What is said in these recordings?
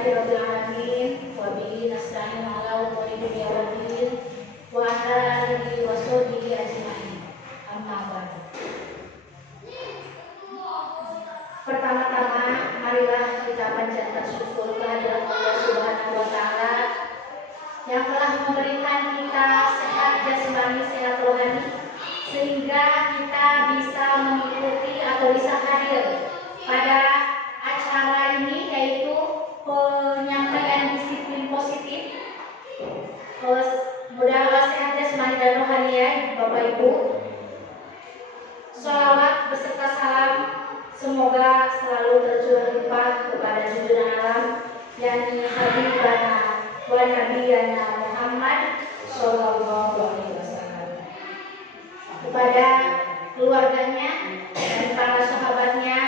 Alhamdulillahirabbil alamin wa bihi nasta'in ala umuri dunya waddin wa ala alihi wa sahbihi ajmain. Amma ba'du. Pertama-tama marilah kita panjatkan syukur kehadirat Allah Subhanahu wa taala yang telah memberikan kita sehat jasmani, sehat rohani, sehingga kita bisa mengikuti atau bisa hadir pada acara ini, yaitu penyampaian disiplin positif. Mudah-mudahan sehat jasmani dan rohani ya Bapak Ibu. Sholawat beserta salam semoga selalu tercurah limpah kepada junjungan alam yakni Habibana wa Nabiyana Muhammad Sallallahu Alaihi Wasallam, kepada keluarganya dan para sahabatnya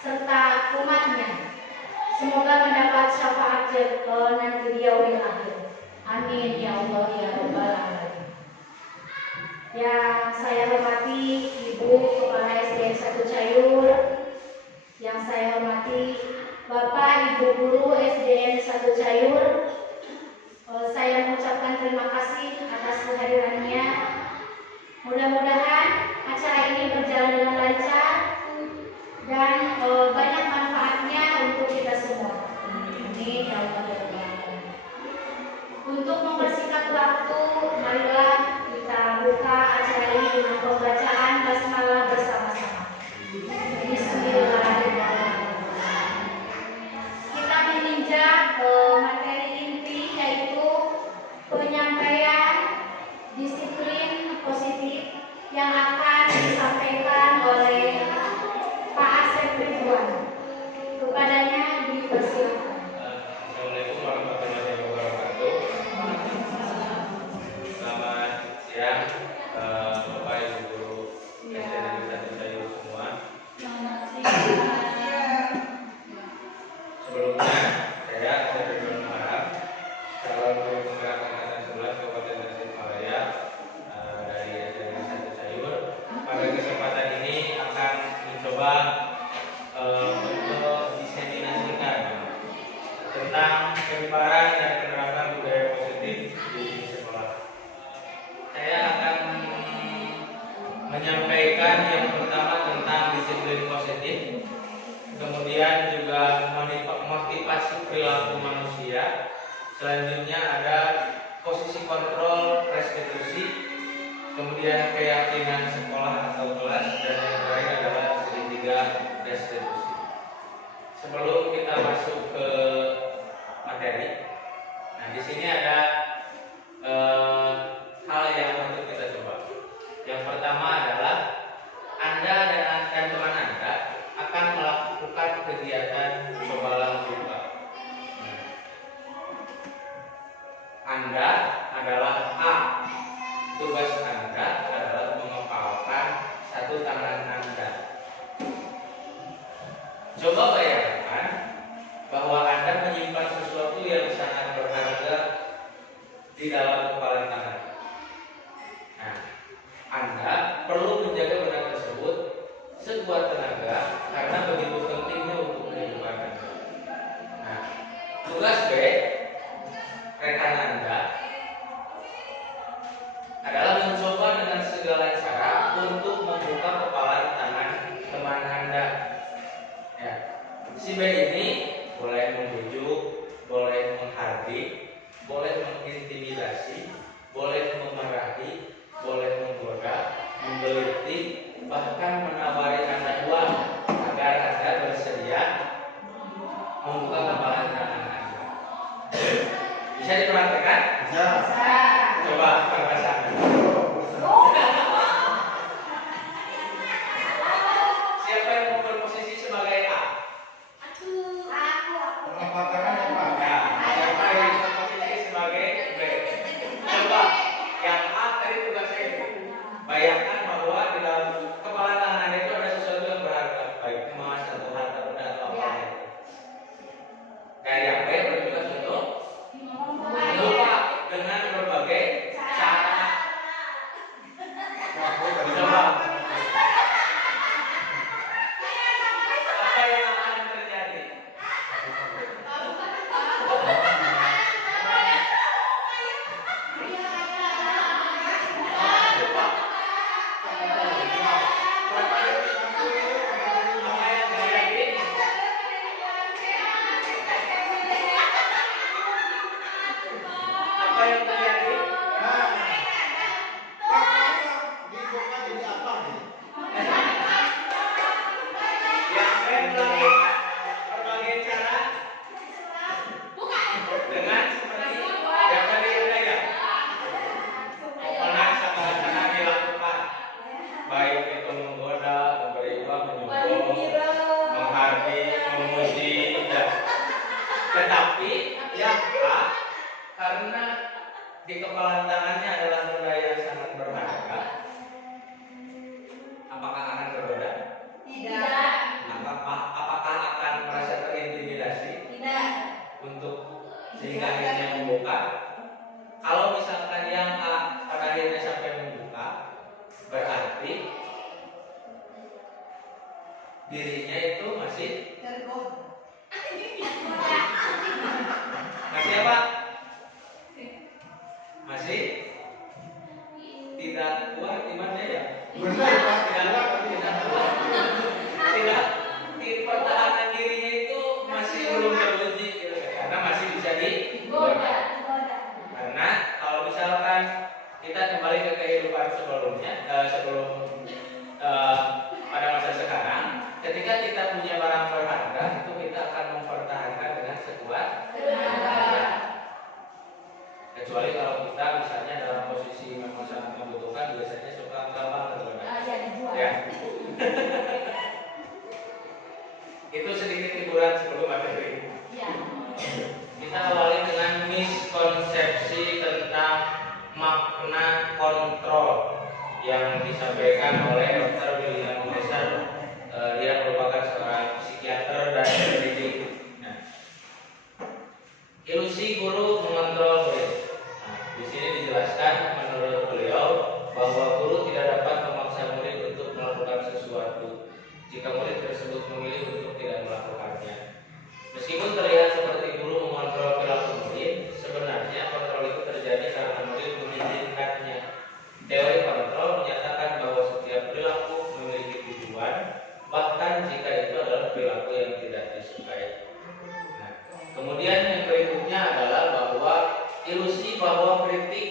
serta umatnya. Semoga mendapat syafaat nanti di yaumil akhir. Amin ya Allah ya Rabbal Alamin. Yang saya hormati Ibu Kepala SDN 1 Cayur, yang saya hormati Bapak Ibu Guru SDN 1 Cayur, saya mengucapkan terima kasih atas kehadirannya. Mudah-mudahan acara ini berjalan dengan lancar dan banyak manfaatnya untuk kita semua. Amin ya Allah ya Rabbal Alamin. Untuk mempersingkat waktu, marilah kita buka acara ini dengan pembacaan basmalah bersama-sama. Bismillahirrahmanirrahim. Kita meninjau materi inti, yaitu penyampaian disiplin positif yang akan disampaikan oleh Pak Asep Ridwan. Kepadanya dipersilakan. Assalamualaikum warahmatullahi wabarakatuh. Selamat siang Bapak Ibu Guru SDN 1 Cayur semua. Sebelumnya saya Ridwan Muhammad, calon guru penggerak angkatan 11 Kabupaten Tasikmalaya dari SDN 1 Cayur. Pada kesempatan ini akan mencoba mendiseminasikan tentang penyebaran dan penerapan budaya positif di sekolah. Saya akan menyampaikan yang pertama tentang disiplin positif, kemudian juga motivasi perilaku manusia, selanjutnya ada posisi kontrol restitusi, kemudian keyakinan sekolah atau kelas, dan yang terakhir adalah segitiga restitusi. Sebelum kita masuk ke materi, nah di sini ada hal yang untuk kita coba. Yang pertama adalah Anda dan teman Anda akan melakukan kegiatan cobalah lupa. Anda adalah A. Tugas Anda adalah mengepalkan satu tangan Anda. Coba bayangkan bahwa Anda menyimpan sesuatu yang sangat berharga di dalam kepalan tangan. Nah, Anda perlu menjaga benda tersebut sekuat tenaga karena begitu pentingnya untuk kehidupan Anda. Nah, tugas B, rekan Anda adalah mencoba dengan segala cara untuk membuka kepalan tangan teman Anda. Ya, si B ini boleh membujuk, boleh menghardik, boleh mengintimidasi, boleh memarahi, boleh menggoda, menggelitik, bahkan menawari Anda uang agar Anda bersedia membuka kepalan tangan Anda. Bisa dipraktekkan? Bisa. Coba perasaan. Siapa yang mau berposisi sebagai A? Aku. Ya, siapa yang berposisi sebagai B? Coba, yang A tadi tugasnya ini. Bayangkan bahwa di dalam kepala tangan Anda itu ada sesuatu yang berharga, baik emas atau harta benda atau apa. kepalan tangannya adalah benda yang sangat berharga, apakah akan berbeda? Tidak. Apakah akan merasa terintimidasi? Tidak. Untuk sehingga akhirnya membuka? Kalau misalkan yang A pada akhirnya sampai membuka, berarti dirinya itu masih apa? Masih tidak kuat imannya ya? Tidak kuat. Tidak di pertahanan dirinya itu masih belum teruji gitu, karena masih bisa digoda. Karena kalau misalkan kita kembali ke kehidupan sebelumnya, pada masa sekarang, ketika kita punya barang berharga, itu kita akan mempertahankan dengan sekuat tenaga. Kecuali kalau kita misalnya dalam posisi memang sangat membutuhkan, biasanya suka gampang tergoda. Ya. Itu sedikit hiburan sebelum materi. Ya. Kita awali dengan miskonsepsi tentang makna kontrol yang disampaikan oleh Dr. William Messer. Dia merupakan seorang psikiater dan pendidik. Nah, ilusi guru mengontrol murid. Nah, di sini dijelaskan menurut beliau bahwa guru tidak dapat memaksa murid untuk melakukan sesuatu jika murid tersebut memilih untuk tidak melakukannya. Meskipun terlihat seperti guru mengontrol perilaku murid, sebenarnya kontrol itu terjadi karena murid mengizinkannya. Teori kontrol menyatakan bahwa setiap perilaku memiliki tujuan, bahkan jika itu adalah perilaku yang tidak disukai. Nah, kemudian yang berikutnya adalah bahwa ilusi bahwa kritik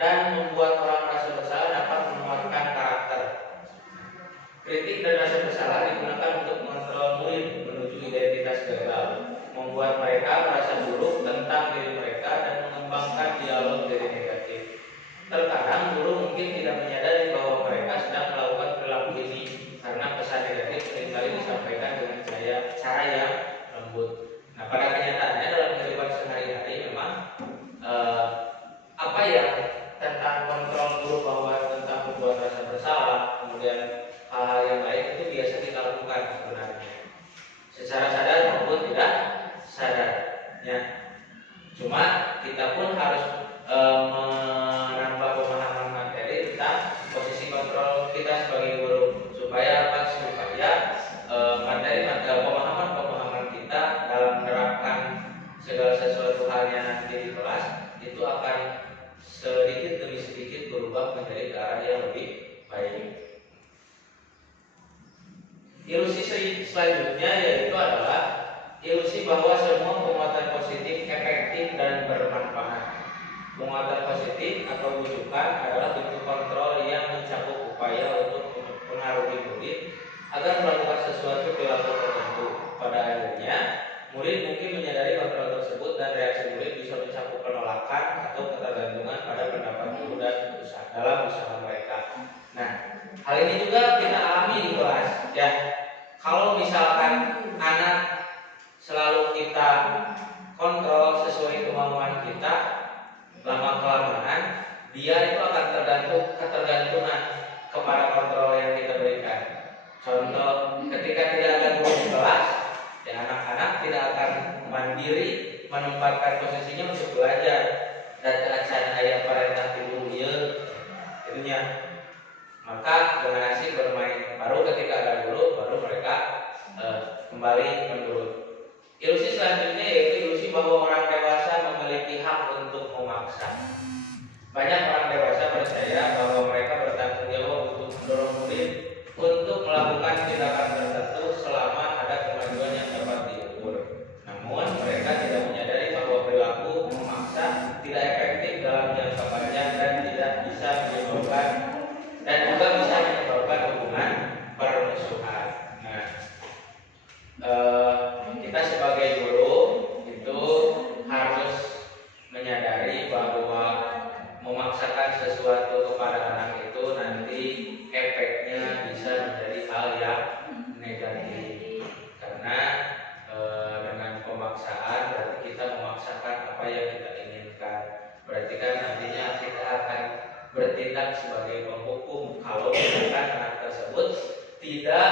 dan membuat orang merasa bersalah dapat menguatkan karakter. Kritik dan rasa bersalah digunakan untuk mengontrol murid menuju identitas gagal, membuat mereka merasa buruk tentang diri mereka dan mengembangkan dialog diri negatif. Terkadang guru mungkin tidak menyadari bahwa mereka sedang melakukan perilaku ini karena pesan negatif seringkali disampaikan dengan cara yang lembut. Nah, pada kenyataannya dalam kehidupan sehari-hari memang apa ya tentang kontrol guru bahwa tentang membuat rasa bersalah, kemudian hal-hal yang lain itu biasa kita lakukan sebenarnya secara sadar maupun tidak sadar. Ya. Cuma kita pun harus menambah pemahaman materi tentang posisi kontrol kita sebagai guru supaya pemahaman kita dalam menerapkan segala sesuatu halnya nanti di kelas itu akan sedikit demi sedikit berubah menjadi ke arah yang lebih baik. Ilusi selanjutnya yaitu adalah ilusi bahwa semua penguatan positif efektif dan bermanfaat. Penguatan positif atau bujukan adalah bentuk kontrol yang mencakup upaya untuk mempengaruhi murid agar melakukan sesuatu perilaku tertentu. Pada akhirnya, murid mungkin menyadari kontrol tersebut dan reaksi murid bisa mencakup penolakan atau ketergantungan pada pendapat guru dan dalam usaha mereka. Nah, hal ini juga kita alami di kelas. Ya, kalau misalkan anak selalu kita kontrol sesuai kemauan kita, lama-kelamaan dia itu akan ketergantungan kepada kontrol yang kita berikan. Contoh, ketika tidak ada guru di kelas, ya anak-anak tidak akan mandiri menempatkan posisinya untuk belajar. Dan acan ayat perintah guru itunya. Maka dengan asik bermain. Baru ketika ada guru, baru mereka kembali menurut. Ilusi selanjutnya yaitu ilusi bahwa orang dewasa memiliki hak untuk memaksa. Banyak orang dewasa percaya bahwa mereka bertanggung jawab untuk mendorong murid untuk melakukan tindakan tertentu selama ada kemajuan yang dapat diukur. Namun mereka tidak menyadari bahwa perilaku memaksa tidak efektif dalam jangka panjang dan tidak bisa menyebabkan dan juga bisa menyebabkan hubungan permusuhan. Nah, kita sebagai guru itu harus menyadari bahwa memaksakan bertindak sebagai penghukum kalau misalkan anak tersebut tidak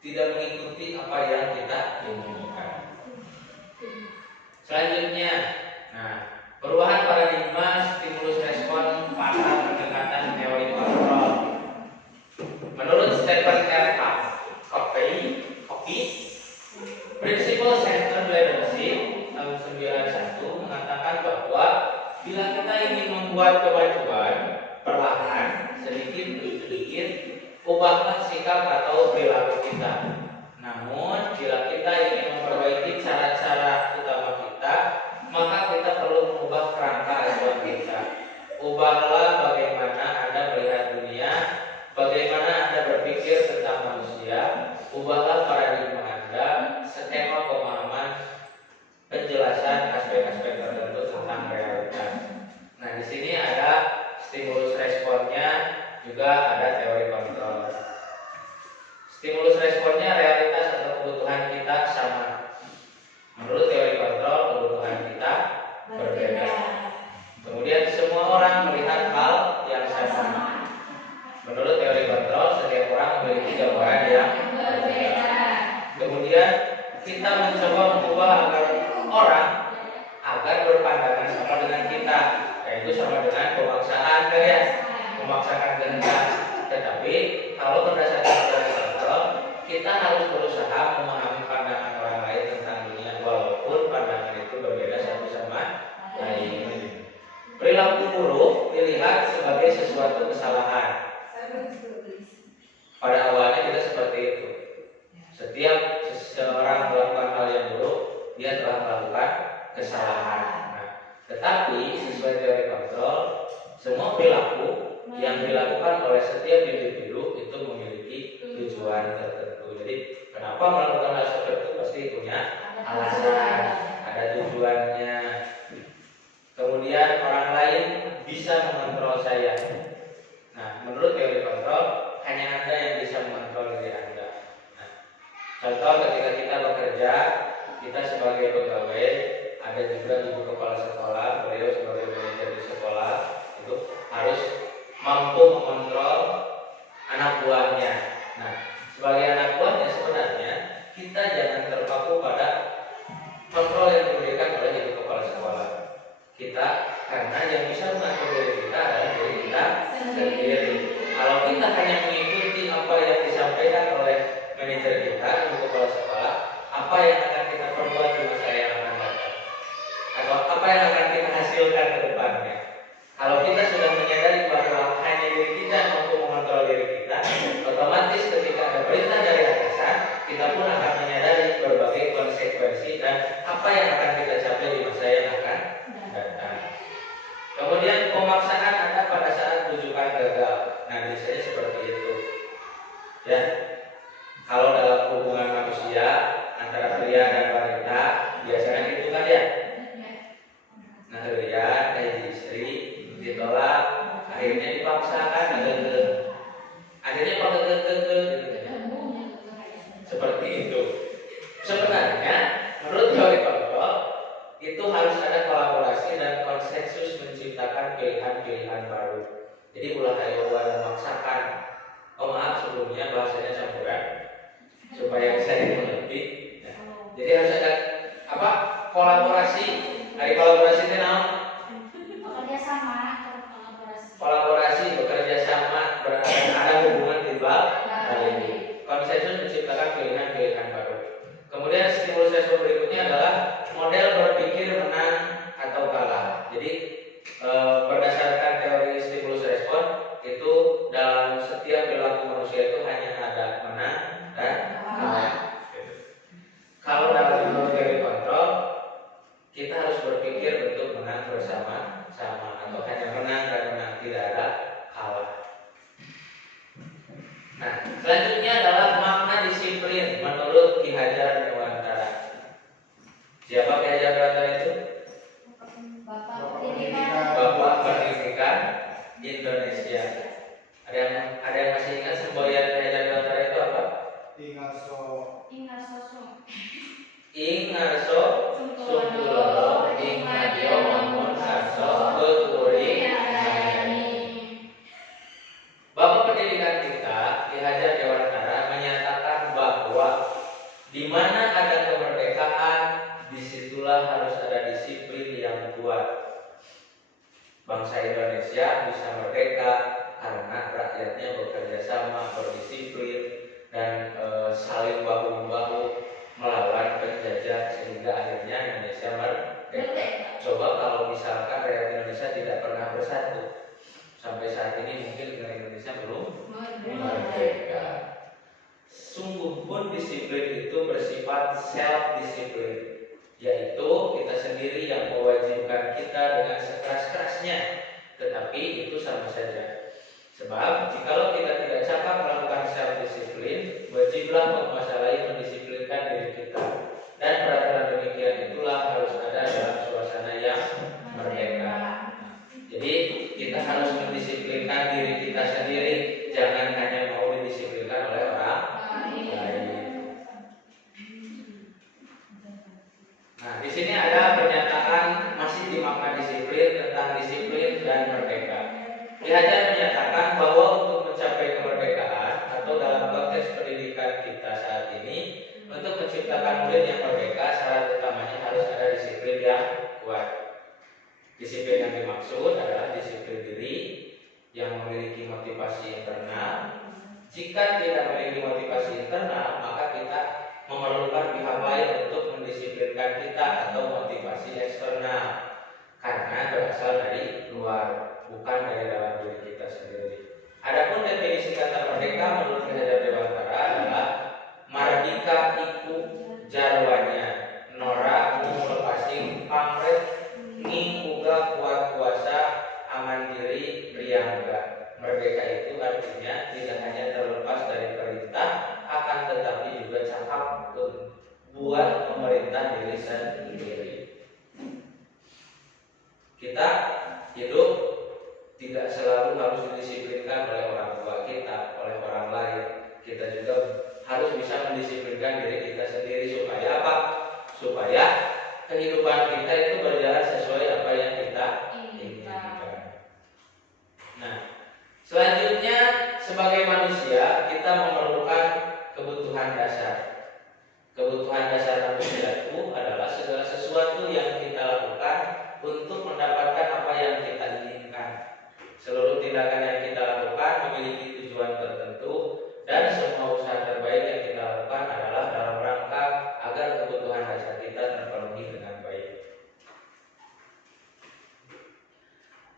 tidak mengikuti apa yang kita inginkan. Selanjutnya, perubahan paradigma stimulus respon pada pendekatan teori kontrol. Menurut Stephen R. Covey, Principle Center Leadership tahun 91 mengatakan bahwa bila kita ingin membuat kemajuan perlahan, sedikit demi sedikit, ubahlah sikap atau perilaku kita. Namun, bila kita ingin memperbaiki cara-cara utama kita, maka kita perlu mengubah kerangka acuan kita. Ubahlah bagaimana Anda melihat dunia, bagaimana Anda berpikir tentang manusia, ubahlah paradigma Anda, skema pemahaman, penjelasan aspek-aspek tertentu tentang realitas. Nah, di sini ada stimulus responnya, juga ada teori kontrol. Stimulus responnya realitas atau kebutuhan kita sama. Menurut teori kontrol, kebutuhan kita berbeda. Kemudian semua orang melihat hal yang sama. Menurut teori kontrol, setiap orang memiliki gambaran yang berbeda. Kemudian kita mencoba mengubah orang agar berpandangan sama dengan kita, yaitu sama dengan pemaksaan memaksakan kehendak. Tetapi kalau berdasarkan teori kontrol, kita harus berusaha memahami pandangan orang lain tentang dunia walaupun pandangan itu berbeda satu sama lain. Perilaku buruk dilihat sebagai sesuatu kesalahan. Pada awalnya kita seperti itu. Setiap seseorang melakukan hal yang buruk, dia telah melakukan kesalahan. Tetapi sesuai teori kontrol, semua perilaku yang dilakukan oleh setiap individu itu memiliki tujuan tertentu. Jadi kenapa melakukan hal seperti itu pasti punya alasan, ada tujuannya. Kemudian orang lain bisa mengontrol saya. Nah, menurut teori kontrol, hanya Anda yang bisa mengontrol diri Anda. Nah, contoh ketika kita bekerja, kita sebagai pegawai, ada juga ibu kepala sekolah, beliau sebagai manajer di sekolah, itu harus mampu mengontrol anak buahnya. Nah, sebagai anak buahnya sebenarnya kita jangan terpaku pada kontrol yang diberikan oleh ibu kepala sekolah. Kita karena yang bisa mengatur diri kita adalah diri kita sendiri. Kalau kita hanya mengikuti apa yang disampaikan oleh manajer kita, ibu kepala sekolah, apa yang akan kita perbuat di masa yang akan datang, atau apa yang akan kita hasilkan ke depannya. Kalau kita sudah menyadari bahwa hanya diri kita mampu mengontrol diri kita, otomatis ketika ada perintah dari atasan, kita pun akan menyadari berbagai konsekuensi dan apa yang akan kita capai di masa yang akan datang. Kemudian pemaksaan ada pada saat rujukan gagal. Nah, biasanya seperti itu. Ya, kalau dalam hubungan manusia antara pria dan wanita biasanya gitu kan ya. Nah, pria dari istri ditolak, akhirnya dipaksakan, akhirnya seperti itu. Sebenarnya menurut teori kontrol itu harus ada kolaborasi dan konsensus menciptakan pilihan-pilihan baru. Jadi ulah ayo memaksakan. Maaf sebelumnya bahasanya campuran supaya bisa dimengerti. Jadi harus ada kolaborasi. Dari kolaborasi itu kolaborasi, bekerja sama, ada hubungan timbal balik. Konsensus menciptakan pilihan-pilihan baru. Kemudian stimulus respon berikutnya adalah model berpikir menang atau kalah. Jadi berdasarkan teori stimulus respon itu dalam setiap perilaku manusia itu hanya ada menang dan kalah. Kalau dalam teori kontrol kita harus berpikir untuk menang bersama-sama atau hanya menang dan menang, tidak ada kalah. Nah, selanjutnya adalah makna disiplin menurut Ki Hajar Dewantara. Siapa Ki Hajar Dewantara itu? Bapak Pendidikan Indonesia. Ada yang masih ingat semboyan Ki Hajar Dewantara itu apa? Ingarso Sunggulo Ing Madyo Mamun Sarso Tuturi Di mana ada kemerdekaan, disitulah harus ada disiplin yang kuat. Bangsa Indonesia bisa merdeka karena rakyatnya bekerja sama, berdisiplin, dan saling bahu-membahu melawan penjajah sehingga akhirnya Indonesia merdeka. Coba kalau misalkan rakyat Indonesia tidak pernah bersatu, sampai saat ini mungkin negara Indonesia belum merdeka. Sungguh pun disiplin itu bersifat self-disiplin, yaitu kita sendiri yang mewajibkan kita dengan sekeras-kerasnya, tetapi itu sama saja. Sebab jikalau kita tidak cakap melakukan self-disiplin, wajiblah penguasa lain mendisiplinkan diri kita. Dan peraturan demikian itulah harus ada dalam suasana yang merdeka. Jadi kita harus mendisiplinkan diri kita sendiri, jangan hanya mau didisiplinkan oleh orang lain. Nah, di sini ada pernyataan masih di makna disiplin tentang disiplin dan merdeka. Ki Hajar menyatakan bahwa untuk mencapai kemerdekaan atau dalam konteks pendidikan kita saat ini, untuk menciptakan murid yang merdeka, syarat utamanya harus ada disiplin yang kuat. Disiplin yang dimaksud adalah disiplin diri yang memiliki motivasi internal. Jika tidak memiliki motivasi internal, maka kita memerlukan pihak lain untuk mendisiplinkan kita atau motivasi eksternal, karena berasal dari luar, bukan dari dalam diri kita sendiri. Adapun definisi kata merdeka menurut Ki Hajar Dewantara adalah mardika iku jarwanya nora lepasing pamret uga kuat kuasa aman diri riangga. Merdeka itu artinya tidak hanya terlepas dari perintah, akan tetapi juga cakap buat memerintah diri sendiri. Kita hidup tidak selalu harus didisiplinkan oleh orang tua kita, oleh orang lain. Kita juga harus bisa mendisiplinkan diri kita sendiri. Supaya apa? Supaya kehidupan kita itu berjalan sesuai apa yang kita inginkan. Nah, selanjutnya sebagai manusia kita memerlukan kebutuhan dasar. Kebutuhan dasar manusia itu adalah segala sesuatu yang kita lakukan untuk mendapatkan apa yang kita inginkan. Seluruh tindakan yang kita lakukan memiliki tujuan tertentu, dan semua usaha terbaik yang kita lakukan adalah dalam rangka agar kebutuhan dasar kita terpenuhi dengan baik.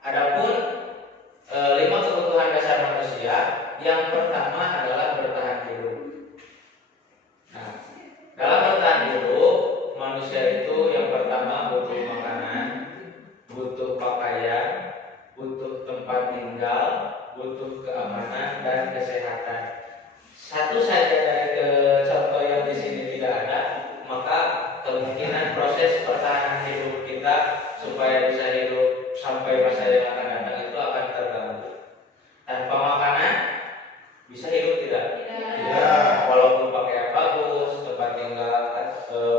Adapun 5 kebutuhan dasar manusia, yang pertama adalah bertahan hidup. Nah, dalam bertahan hidup, manusia itu yang pertama butuh makanan, butuh pakaian, butuh tempat tinggal, butuh keamanan dan kesehatan. Satu saja dari contoh yang di sini tidak ada, maka kemungkinan proses pertahanan hidup kita supaya bisa hidup sampai masa yang akan datang itu akan terganggu. Tanpa makanan bisa hidup tidak? Tidak. Walaupun pakaian bagus, tempat tinggal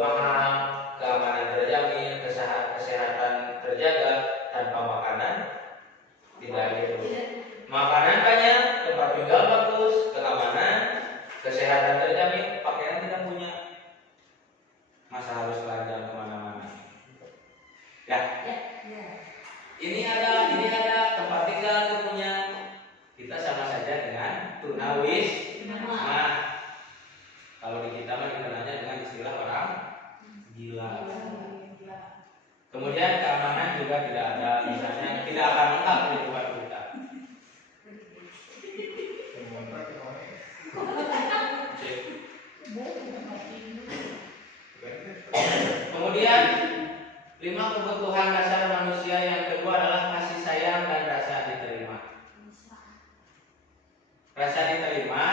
mahal, keamanan terjamin, kesehatan terjaga, tanpa makanan tidak hidup. Makanan banyak, tempat tinggal bagus, keamanan, kesehatan terjamin, pakaian tidak punya, masa harus telanjang kemana-mana? Ya. Ini ada tempat tinggal punya, kita sama saja dengan tunawis. Nah, kalau di kita mah dikenalnya dengan istilah orang gila. Kemudian keamanan juga tidak ada, misalnya tidak akan lengkap kehidupan kita. Kemudian 5 kebutuhan dasar manusia yang kedua adalah kasih sayang dan rasa diterima. Rasa diterima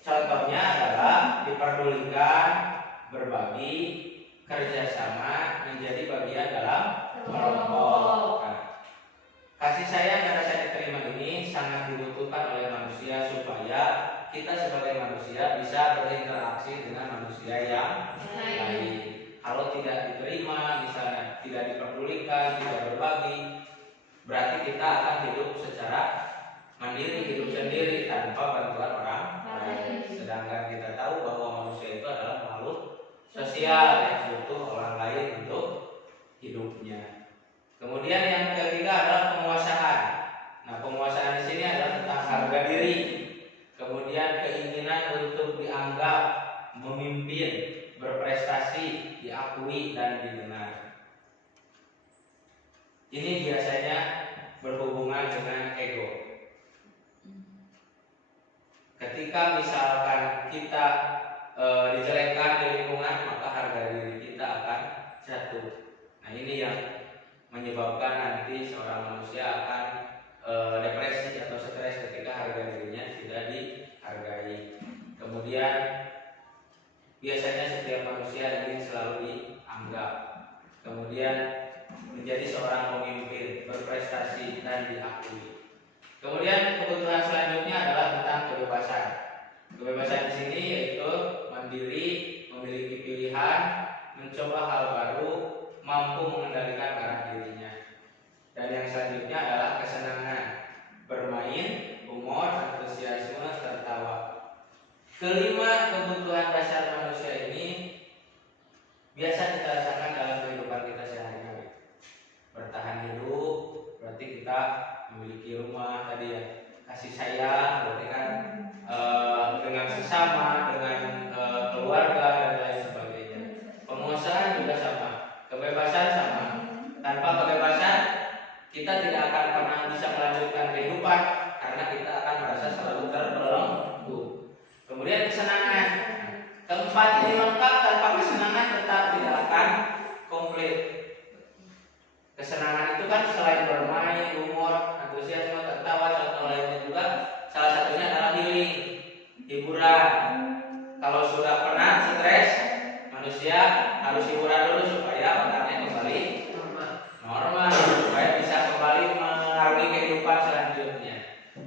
contohnya adalah diperdulikan, berbagi, kerjasama, menjadi bagian dalam kelompok. Nah, kasih sayang dan rasa diterima ini sangat dibutuhkan oleh manusia supaya kita sebagai manusia bisa berinteraksi dengan manusia yang lain. Kalau tidak diterima, misalnya tidak diperdulikan, tidak berbagi, berarti kita akan hidup secara mandiri, hidup sendiri tanpa bantuan orang lain. Sedangkan kita tahu bahwa manusia itu adalah sosial yang butuh orang lain untuk hidupnya. Kemudian yang ketiga adalah penguasaan. Nah, penguasaan di sini adalah tentang harga diri. Kemudian keinginan untuk dianggap, memimpin, berprestasi, diakui dan didengar. Ini biasanya berhubungan dengan ego. Ketika misalkan kita dijelekkan di lingkungan, maka harga diri kita akan jatuh. Nah, ini yang menyebabkan nanti seorang manusia akan depresi atau stres ketika harga dirinya tidak dihargai. Kemudian biasanya setiap manusia ingin selalu dianggap. Kemudian menjadi seorang pemimpin, berprestasi dan diakui. Kemudian kebutuhan selanjutnya adalah tentang kebebasan. Kebebasan di sini yaitu mandiri, memiliki pilihan, mencoba hal baru, mampu mengendalikan arah dirinya. Dan yang selanjutnya adalah kesenangan, bermain, humor, antusiasme, tertawa. Kelima kebutuhan dasar manusia ini biasa kita rasakan dalam kehidupan kita sehari-hari. Bertahan hidup berarti kita memiliki rumah tadi ya, kasih sayang berarti kan dengan sesama, dengan keluarga dan lain sebagainya. Penguasaan juga sama, kebebasan sama. Tanpa kebebasan kita tidak akan pernah bisa melanjutkan kehidupan karena kita akan merasa selalu terbelenggu. Kemudian kesenangan, keempat ini lengkap, tanpa kesenangan tetap tidak akan komplit. Kesenangan itu kan selain bermain, humor, antusiasme, tertawa, contoh lainnya juga salah satunya adalah healing, hiburan. Kalau sudah penat, stres, manusia harus hiburan dulu supaya otaknya kembali normal, supaya bisa kembali mengarungi kehidupan selanjutnya.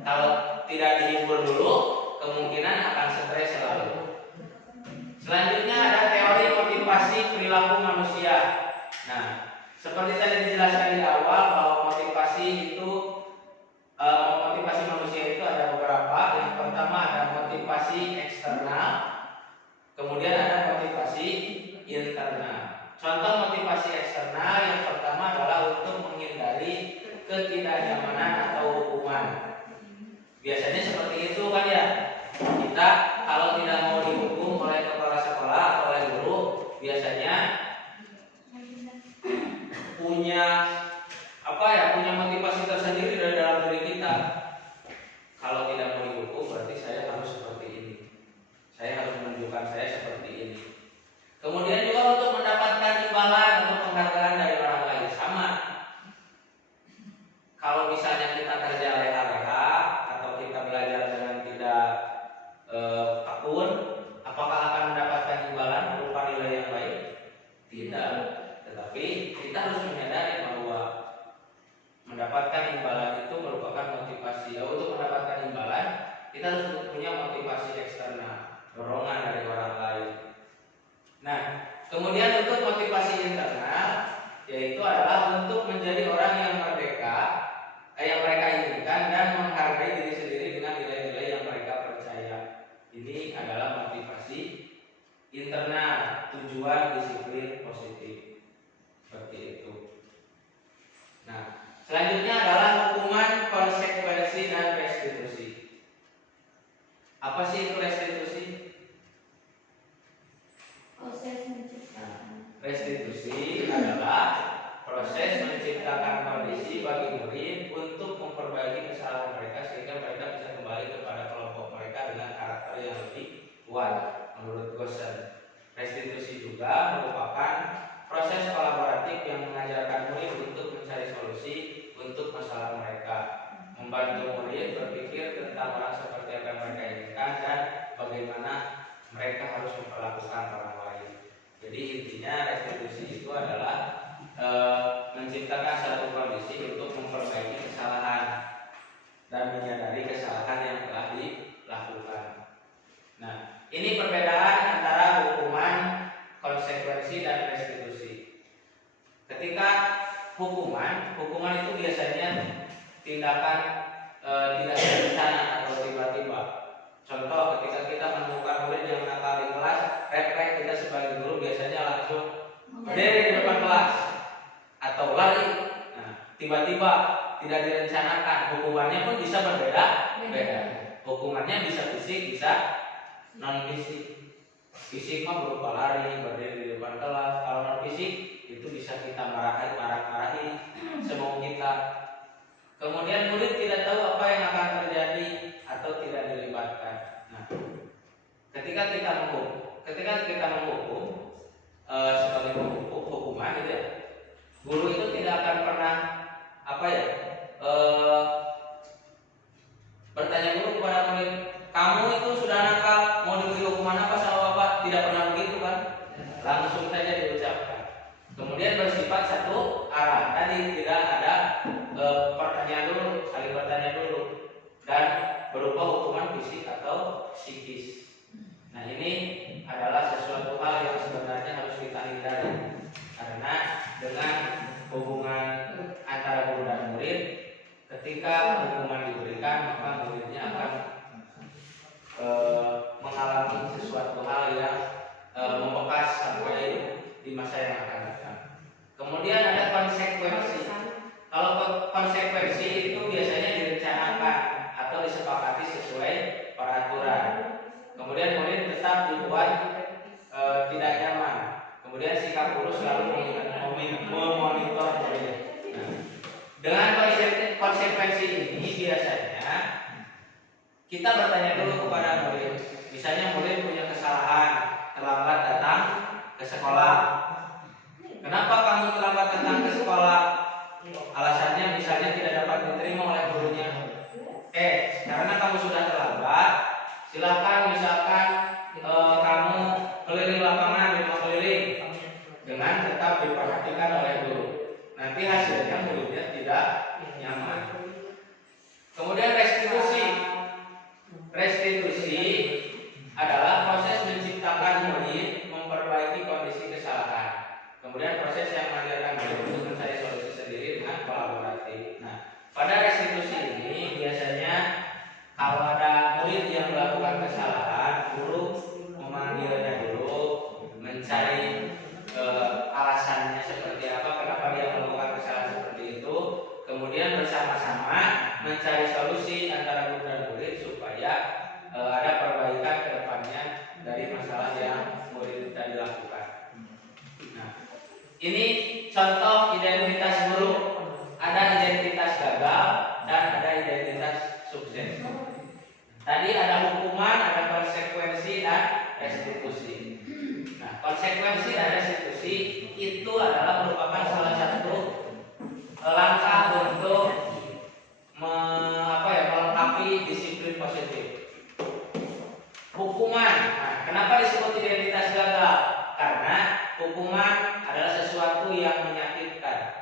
Kalau tidak dihibur dulu, kemungkinan akan stres selalu. Selanjutnya ada teori motivasi perilaku manusia. Nah, seperti tadi dijelaskan di awal bahwa motivasi manusia itu ada beberapa. Yang pertama ada motivasi eksternal, kemudian ada motivasi internal. Contoh motivasi eksternal yang pertama adalah untuk menghindari ketidaknyamanan atau hukuman. Biasanya seperti itu kan ya. Kita kalau tidak mau dihukum oleh kepala sekolah atau oleh guru, biasanya punya motivasi tersendiri dari dalam diri kita. Kalau tidak mau dihukum berarti saya harus seperti ini. Saya harus menunjukkan saya seperti ini. Kemudian juga untuk mendapatkan imbalan atau penghargaan dari orang lain sama. Kalau misalnya kita kerja leha-leha atau kita belajar dengan tidak tekun, apakah akan mendapatkan imbalan berupa nilai yang baik? Tidak. Tetapi kita harus menyadari bahwa mendapatkan imbalan itu merupakan motivasi. Untuk mendapatkan imbalan, kita harus punya motivasi eksternal, dorongan dari orang lain. Nah, kemudian untuk motivasi internal, yaitu adalah untuk menjadi orang yang merdeka, yang mereka inginkan dan menghargai diri sendiri dengan nilai-nilai yang mereka percaya. Ini adalah motivasi internal, tujuan disiplin positif. Seperti itu. Nah, selanjutnya adalah hukuman, konsekuensi dan restitusi. Apa sih itu restitusi? Proses menciptakan. Restitusi adalah proses menciptakan kondisi bagi murid untuk memperbaiki kesalahan mereka sehingga mereka bisa kembali kepada kelompok mereka dengan karakter yang lebih kuat. Menurut Gosen, restitusi juga merupakan proses kolaboratif yang mengajarkan murid untuk mencari solusi untuk masalah mereka, membantu murid berpikir tentang orang seperti apa yang mereka inginkan dan bagaimana mereka harus memperlakukan orang lain. Jadi intinya restitusi itu adalah menciptakan satu kondisi untuk memperbaiki kesalahan dan menyadari kesalahan yang telah dilakukan. Nah, ini perbedaan antara hukuman, konsekuensi dan restitusi. Ketika hukuman itu biasanya tindakan tidak berencana atau tiba-tiba. Contoh, ketika kita menemukan murid yang nakal di kelas, refleks kita sebagai guru biasanya langsung berdiri di depan kelas atau lari. Nah, tiba-tiba tidak direncanakan, hukumannya pun bisa berbeda-beda. Hukumannya bisa fisik, bisa non fisik. Fisik mah berupa lari, berdiri di depan kelas. Kalau non fisik itu bisa kita marah-marahi semau kita. Kemudian murid tidak tahu apa yang akan terjadi atau tidak dilibatkan. Nah, ketika kita menghukum sebagai hukuman gitu ya, guru itu tidak akan pernah bertanya dulu kepada murid, kamu itu sudah nakal, mau diberi hukuman apa sama bapak? Tidak pernah begitu kan? Langsung saja diucapkan. Kemudian bersifat satu arah. Tadi tidak ada pertanyaan dulu, saling bertanya dulu, dan berupa hukuman fisik atau psikis. Nah, ini adalah sesuatu hal yang sebenarnya harus kita hindari, karena dengan hubungan antara guru dan murid, ketika hukuman diberikan maka muridnya akan mengalami sesuatu hal yang membekas sampai di masa yang akan datang. Kemudian ada konsekuensi. Kalau konsekuensi itu biasanya direncanakan atau disepakati sesuai peraturan. Kemudian murid tetap dibuat tidak nyaman. Kemudian sikap guru selalu memonitor murid. Nah, dengan konsekuensi ini biasanya kita bertanya dulu kepada murid. Misalnya murid punya kesalahan, terlambat datang ke sekolah. Kenapa kamu terlambat datang ke sekolah? Alasannya misalnya tidak dapat diterima oleh gurunya. Karena kamu sudah terlambat, silakan misalkan kamu keliling lapangan 5 keliling dengan tetap diperhatikan oleh guru. Nanti hasilnya muridnya tidak nyaman. Kemudian restitusi adalah proses menciptakan murid memperbaiki kondisi kesalahan. Kemudian proses yang mengajarkan murid untuk mencari solusi sendiri dengan kolaboratif. Nah, pada restitusi ini biasanya kalau ada murid yang melakukan kesalahan, guru memanggilnya dulu, mencari alasannya seperti apa, kenapa dia melakukan kesalahan seperti itu. Kemudian bersama-sama mencari solusi antara guru dan murid supaya ada perbaikan ke depannya dari masalah yang murid tadi lakukan. Nah, ini contoh identitas guru. Ada identitas gagal dan ada identitas sukses. Tadi ada hukuman, ada konsekuensi dan restitusi. Nah, konsekuensi dan restitusi itu adalah merupakan salah satu langkah untuk melengkapi disiplin positif. Hukuman. Nah, kenapa disebut identitas gagal? Karena hukuman adalah sesuatu yang menyakitkan.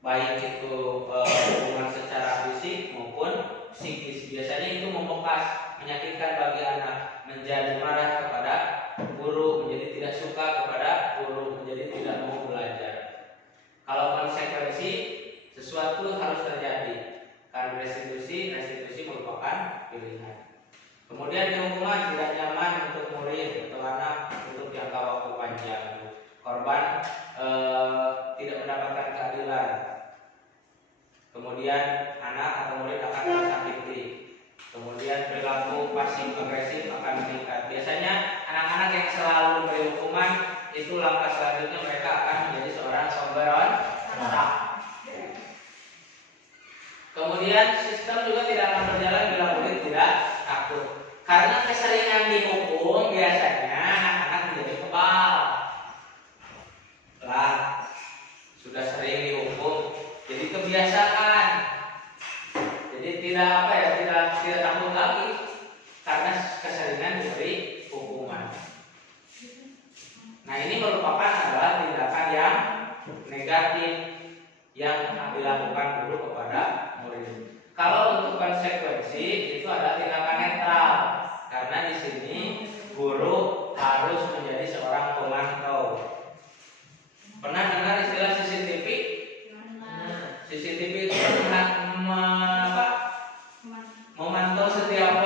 Baik itu hukuman secara fisik maupun psikis. Biasanya itu membekas, menyakitkan bagi anak, menjadi marah kepada guru, menjadi tidak suka kepada guru, menjadi tidak mau belajar. Kalau konsekuensi, sesuatu harus terjadi. Karena restitusi merupakan pilihan. Kemudian di hukuman tidak nyaman untuk murid atau anak untuk jangka waktu panjang. Korban tidak mendapatkan keadilan. Kemudian anak atau murid akan tersakiti. Kemudian perilaku pasif agresif akan meningkat. Biasanya anak-anak yang selalu diberi hukuman itu langkah selanjutnya mereka akan menjadi seorang pemberontak. Kemudian sistem juga tidak akan berjalan bila murid tidak takut. Karena keseringan dihukum biasanya anak-anak menjadi kebal. Sudah sering dihukum, jadi kebiasaan. Jadi tidak takut lagi karena keseringan diberi hukuman. Nah, ini merupakan adalah tindakan yang negatif yang dilakukan guru kepada murid. Kalau untuk konsekuensi itu adalah tindakan netral, karena di sini guru harus menjadi seorang pemantau. Pernah dengar istilah CCTV? CCTV itu memantau setiap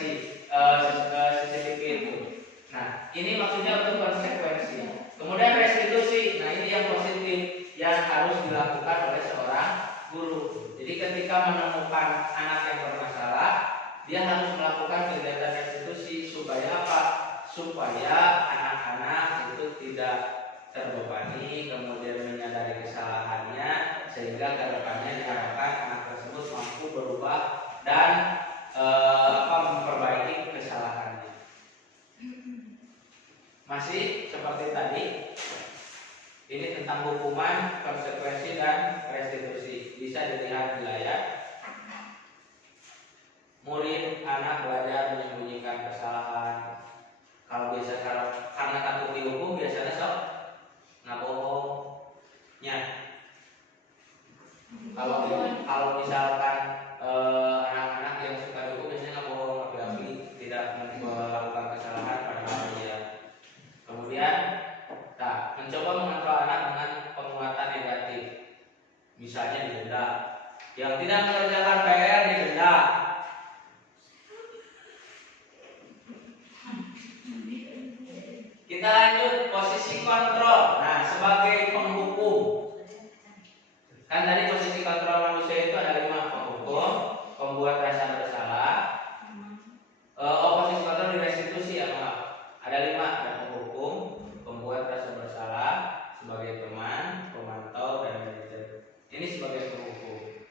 CCTV itu. Nah, ini maksudnya untuk konsekuensi. Kemudian restitusi. Nah, ini yang positif yang harus dilakukan oleh seorang guru. Jadi ketika menemukan anak yang bermasalah, dia harus melakukan kegiatan restitusi supaya apa? Supaya anak-anak itu tidak terbebani, kemudian menyadari kesalahannya, sehingga kedepannya diharapkan anak tersebut mampu berubah dan memperbaiki kesalahannya. Masih seperti tadi, ini tentang hukuman, konsekuensi dan restitusi. Bisa dilihat di layar. Murid anak belajar menyembunyikan kesalahan. Kalau karena takut dihukum biasanya sok ngabohongnya. Kalau misalkan anak-anak yang suka dihukum biasanya ngabohong, tapi tidak melakukan kesalahan padahal dia. Kemudian, mencoba mengontrol anak dengan penguatan negatif. Misalnya didenda. Yang tidak mengerjakan PR didenda. Kita lanjut posisi kontrol. Nah, sebagai penghukum. Kan tadi posisi kontrol manusia itu ada 5: penghukum, pembuat rasa bersalah. Posisi kontrol di restitusi ya, maaf. Ada 5, ada penghukum, pembuat rasa bersalah, sebagai teman, pemantau, dan manajer. Ini sebagai penghukum.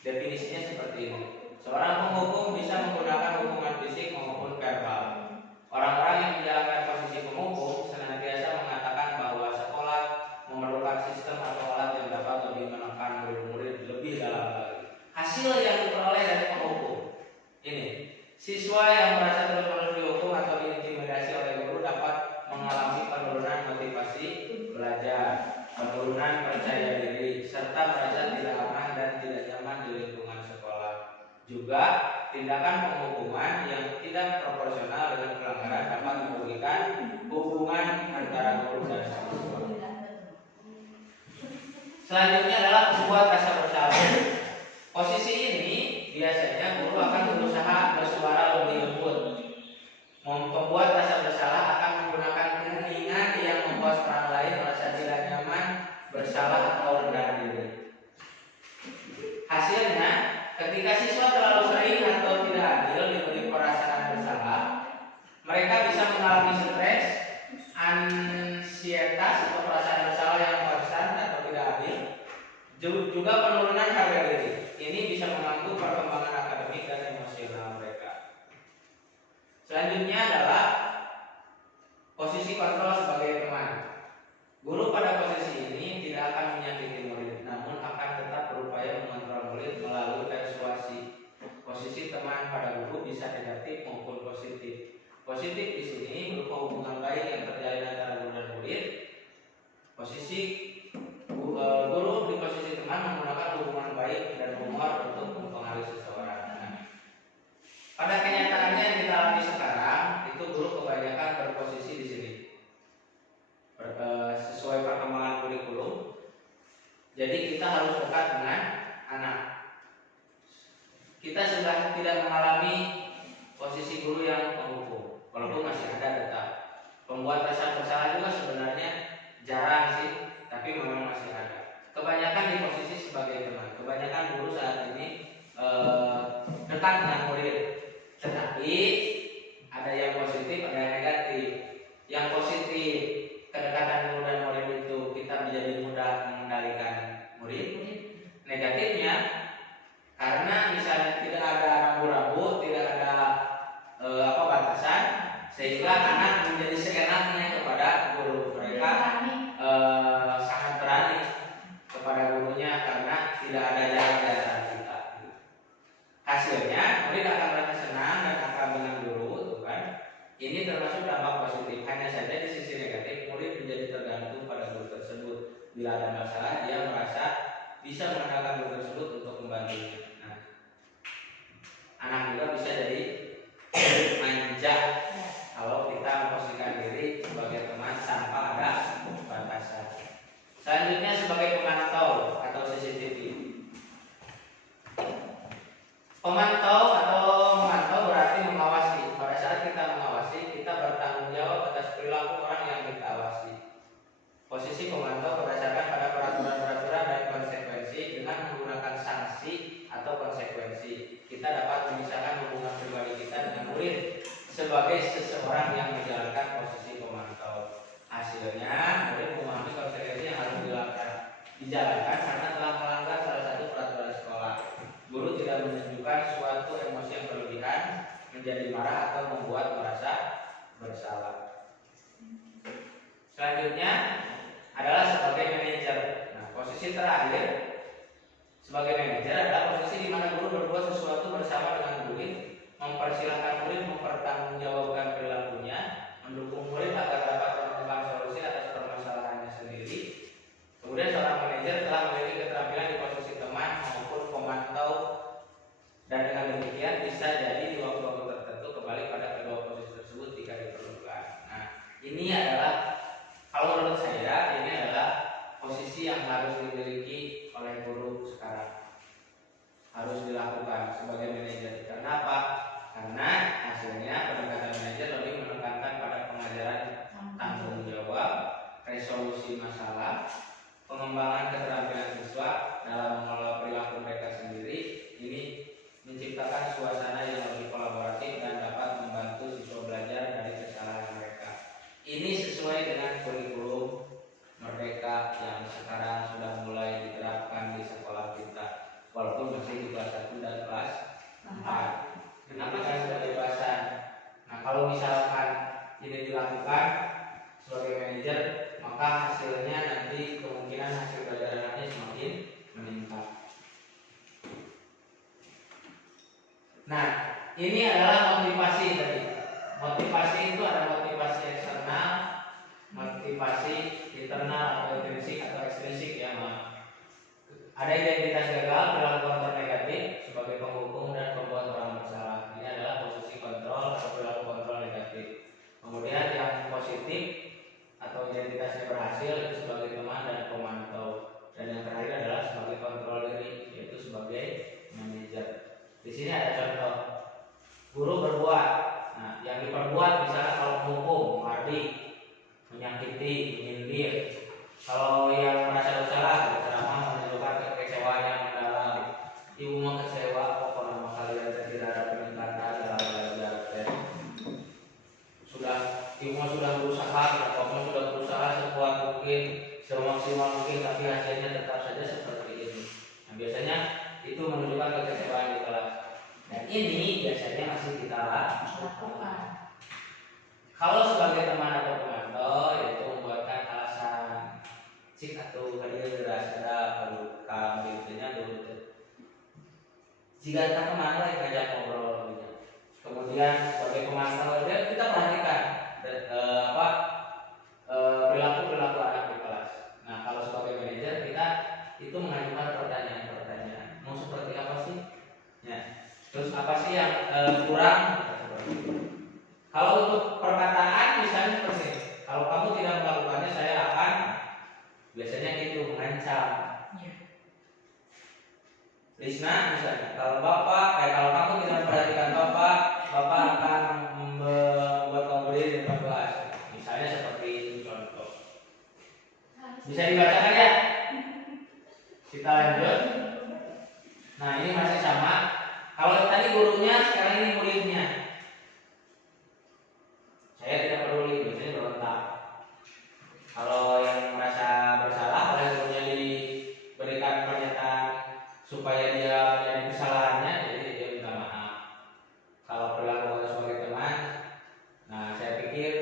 Definisinya seperti ini. Seorang penghukum bisa menggunakan hukuman fisik maupun verbal. Orang-orang yang menjalankan posisi penghukum senantiasa mengatakan bahwa sekolah memerlukan sistem atau alat yang dapat lebih menekan murid-murid lebih dalam lagi. Hasil yang diperoleh dari penghukum ini, siswa yang merasa terus-menerus dihukum atau diintimidasi oleh guru dapat mengalami penurunan motivasi belajar, penurunan percaya diri, serta merasa tidak aman dan tidak nyaman di lingkungan sekolah. Juga tindakan penghukuman yang tidak proporsional dengan pelanggaran dapat merugikan hubungan antara guru dan siswa. Selanjutnya adalah membuat rasa bersalah. Posisi ini biasanya guru akan berusaha bersuara lebih lembut. Membuat rasa bersalah akan menggunakan keheningan yang membuat orang lain merasa tidak nyaman, bersalah atau rendah diri. Hasilnya, ketika siswa terlalu sering atau tidak adil diberi perasaan bersalah, mereka bisa mengalami stres, ansietas atau perasaan bersalah yang konstan atau tidak adil, juga penurunan harga diri. Ini bisa mengganggu perkembangan akademik dan emosional mereka. Selanjutnya adalah posisi kontrol sebagai teman. Guru pada posisi ini tidak akan menyakiti murid, namun akan tetap berupaya mengontrol murid melalui persuasi. Posisi teman pada guru bisa negatif maupun positif. Positif di sini berupa hubungan baik yang terjalin antara guru dan murid. Posisi guru di posisi teman menggunakan hubungan baik dan humor untuk mempengaruhi seseorang. Nah, pada kenyataannya yang kita alami sekarang itu guru kebanyakan berposisi di sini. Sesuai perkembangan kurikulum. Jadi kita harus dekat dengan anak. Kita sudah tidak mengalami posisi guru yang penghukum, walaupun masih ada tetap. Pembuat rasa bersalah juga sebenarnya jarang sih, tapi memang masih ada. Kebanyakan di posisi sebagai teman. Kebanyakan guru saat ini dekat dengan murid. Tetapi ada yang positif, ada yang negatif. Yang positif, kedekatan guru dan murid itu kita menjadi mudah mengendalikan murid. Negatifnya, karena misalnya tidak ada rambu-rambu, tidak ada batasan, sehingga anak menjadi seenaknya kepada guru. Mereka sangat berani kepada gurunya karena tidak ada jarak di antara kita. Hasilnya, murid akan merasa senang dan akrab dengan guru, kan? Ini termasuk dampak positif. Hanya saja di sisi negatif, murid menjadi tergantung pada guru tersebut. Bila ada masalah, dia merasa bisa mengandalkan guru tersebut untuk membantunya. Nah, anak juga bisa jadi manja kalau kita memposisikan diri sebagai teman tanpa ada batasan. Selanjutnya sebagai pemantau atau CCTV. Pemantau atau memantau berarti sebagai seseorang yang menjalankan posisi pemantau. Hasilnya, murid memahami konsekuensi yang harus dijalankan karena telah melanggar salah satu peraturan sekolah. Guru tidak menunjukkan suatu emosi yang berlebihan, menjadi marah atau membuat merasa bersalah. Selanjutnya adalah sebagai manajer. Nah, posisi terakhir sebagai manajer adalah posisi di mana guru berbuat sesuatu bersama dengan murid, mempersilahkan murid mempertanggungjawabkan perilakunya, mendukung murid agar dapat menemukan solusi atas permasalahannya sendiri. Kemudian seorang manajer telah memiliki keterampilan di posisi teman maupun pemantau, dan dengan demikian bisa jadi di waktu-waktu tertentu kembali pada kedua posisi tersebut jika diperlukan. Nah, ini adalah, kalau menurut saya, ini adalah posisi yang harus dimiliki oleh guru sekarang, harus dilakukan sebagai manajer. Kenapa? Karena hasilnya pendekatan manajer lebih menekankan pada pengajaran tanggung jawab, resolusi masalah, pengembangan keterampilan siswa dalam mengelola perilaku mereka sendiri. Ini menciptakan suasana yang lebih kolaboratif dan dapat membantu siswa belajar dari kesalahan mereka. Ini sesuai dengan kurikulum Merdeka yang sekarang sudah mulai diterapkan di sekolah kita, walaupun masih di kelas 1 dan kelas 4. Kenapa kan kebebasan? Nah, kalau misalkan ini dilakukan sebagai manajer, maka hasilnya nanti kemungkinan hasil belajar anaknya semakin meningkat. Nah, ini adalah motivasi tadi. Motivasi itu ada motivasi eksternal, motivasi internal atau intrinsik atau ekstrinsik ya. Ada identitas gagal, perilaku kontrol negatif sebagai penghukum dan pembuat orang bersalah. Ini adalah posisi kontrol atau perilaku kontrol negatif. Kemudian yang positif atau identitasnya berhasil itu sebagai teman dan pemantau. Dan yang terakhir adalah sebagai kontrol diri, yaitu sebagai manajer. Di sini ada contoh. Guru berbuat. Nah, yang diperbuat misalnya kalau menghukum, menghardik, menyakiti, menyindir. Kalau yang merasa bersalah, berceramah, menunjukkan kekecewaan yang mendalam. Ibu mau kecewa kok karena kalian tidak ada peningkatan dalam belajar. Ibu sudah berusaha, bapak sudah berusaha sekuat mungkin, semaksimal mungkin, tapi hasilnya tetap saja seperti ini. Nah, biasanya itu menunjukkan kekecewaan di kelas. Dan ini biasanya masih kita lakukan. Kalau sebagai teman atau pemantau, yaitu membuatkan alasan cik atau hadir deras perlu kami itunya dulu. Jika kita kemana yang ngajak ngobrol gitu. Kemudian sebagai pemantau kita perhatikan perilaku anak di kelas. Nah, kalau sebagai manajer kita itu mengajukan pertanyaan-pertanyaan. Mau seperti apa sih? Ya. Terus apa sih yang kurang? Kalau untuk perkataan misalnya seperti ini. Kalau kamu tidak melakukannya, saya akan, biasanya gitu, mengancam. Lisna misalnya, kalau kalau kamu tidak memperhatikan bapak akan membuat kamu berdiri di depan kelas. Misalnya seperti itu contoh. Bisa dibacakan ya? Kita lanjut. Nah, ini masih sama. Kalau tadi gurunya, sekarang ini muridnya. Saya tidak peduli, biasanya berontak. Kalau yang merasa bersalah oleh gurunya diberikan pernyataan supaya dia menyadari kesalahannya, jadi dia minta maaf. Kalau perilaku sebagai teman, nah saya pikir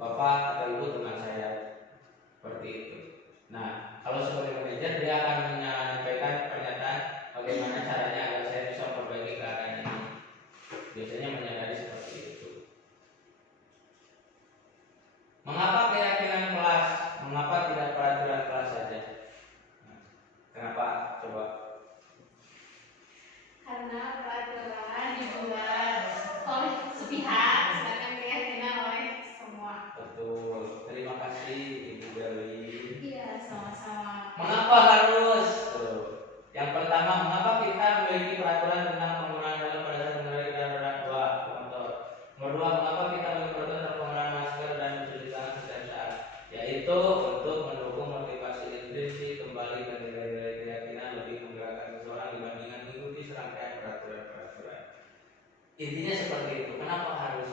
bapak atau ibu teman saya, seperti itu. Nah, kalau sebagai manajer dia akan menyampaikan pernyataan bagaimana caranya agar saya bisa memperbaiki keadaan ini. Biasanya menyadari seperti itu. Mengapa keyakinan kelas? Mengapa tidak peraturan kelas saja? Nah, kenapa? Coba. Karena peraturan dibuat oleh sepihak, sedangkan keyakinan oleh semua. Betul. Terima kasih Ibu Berli. Iya, sama-sama. Mengapa harus? Tuh. Yang pertama, mengapa kita memiliki peraturan tentang penggunaan dalam pada mengenai kendaraan motor? Nomor dua, mengapa kita memiliki peraturan tentang penggunaan masker dan mencuci tangan setiap saat? Yaitu untuk mendukung motivasi intrinsik kembali ke nilai-nilai keyakinan, lebih menggerakkan seseorang dibandingkan mengikuti serangkaian peraturan-peraturan. Intinya seperti itu. Kenapa harus?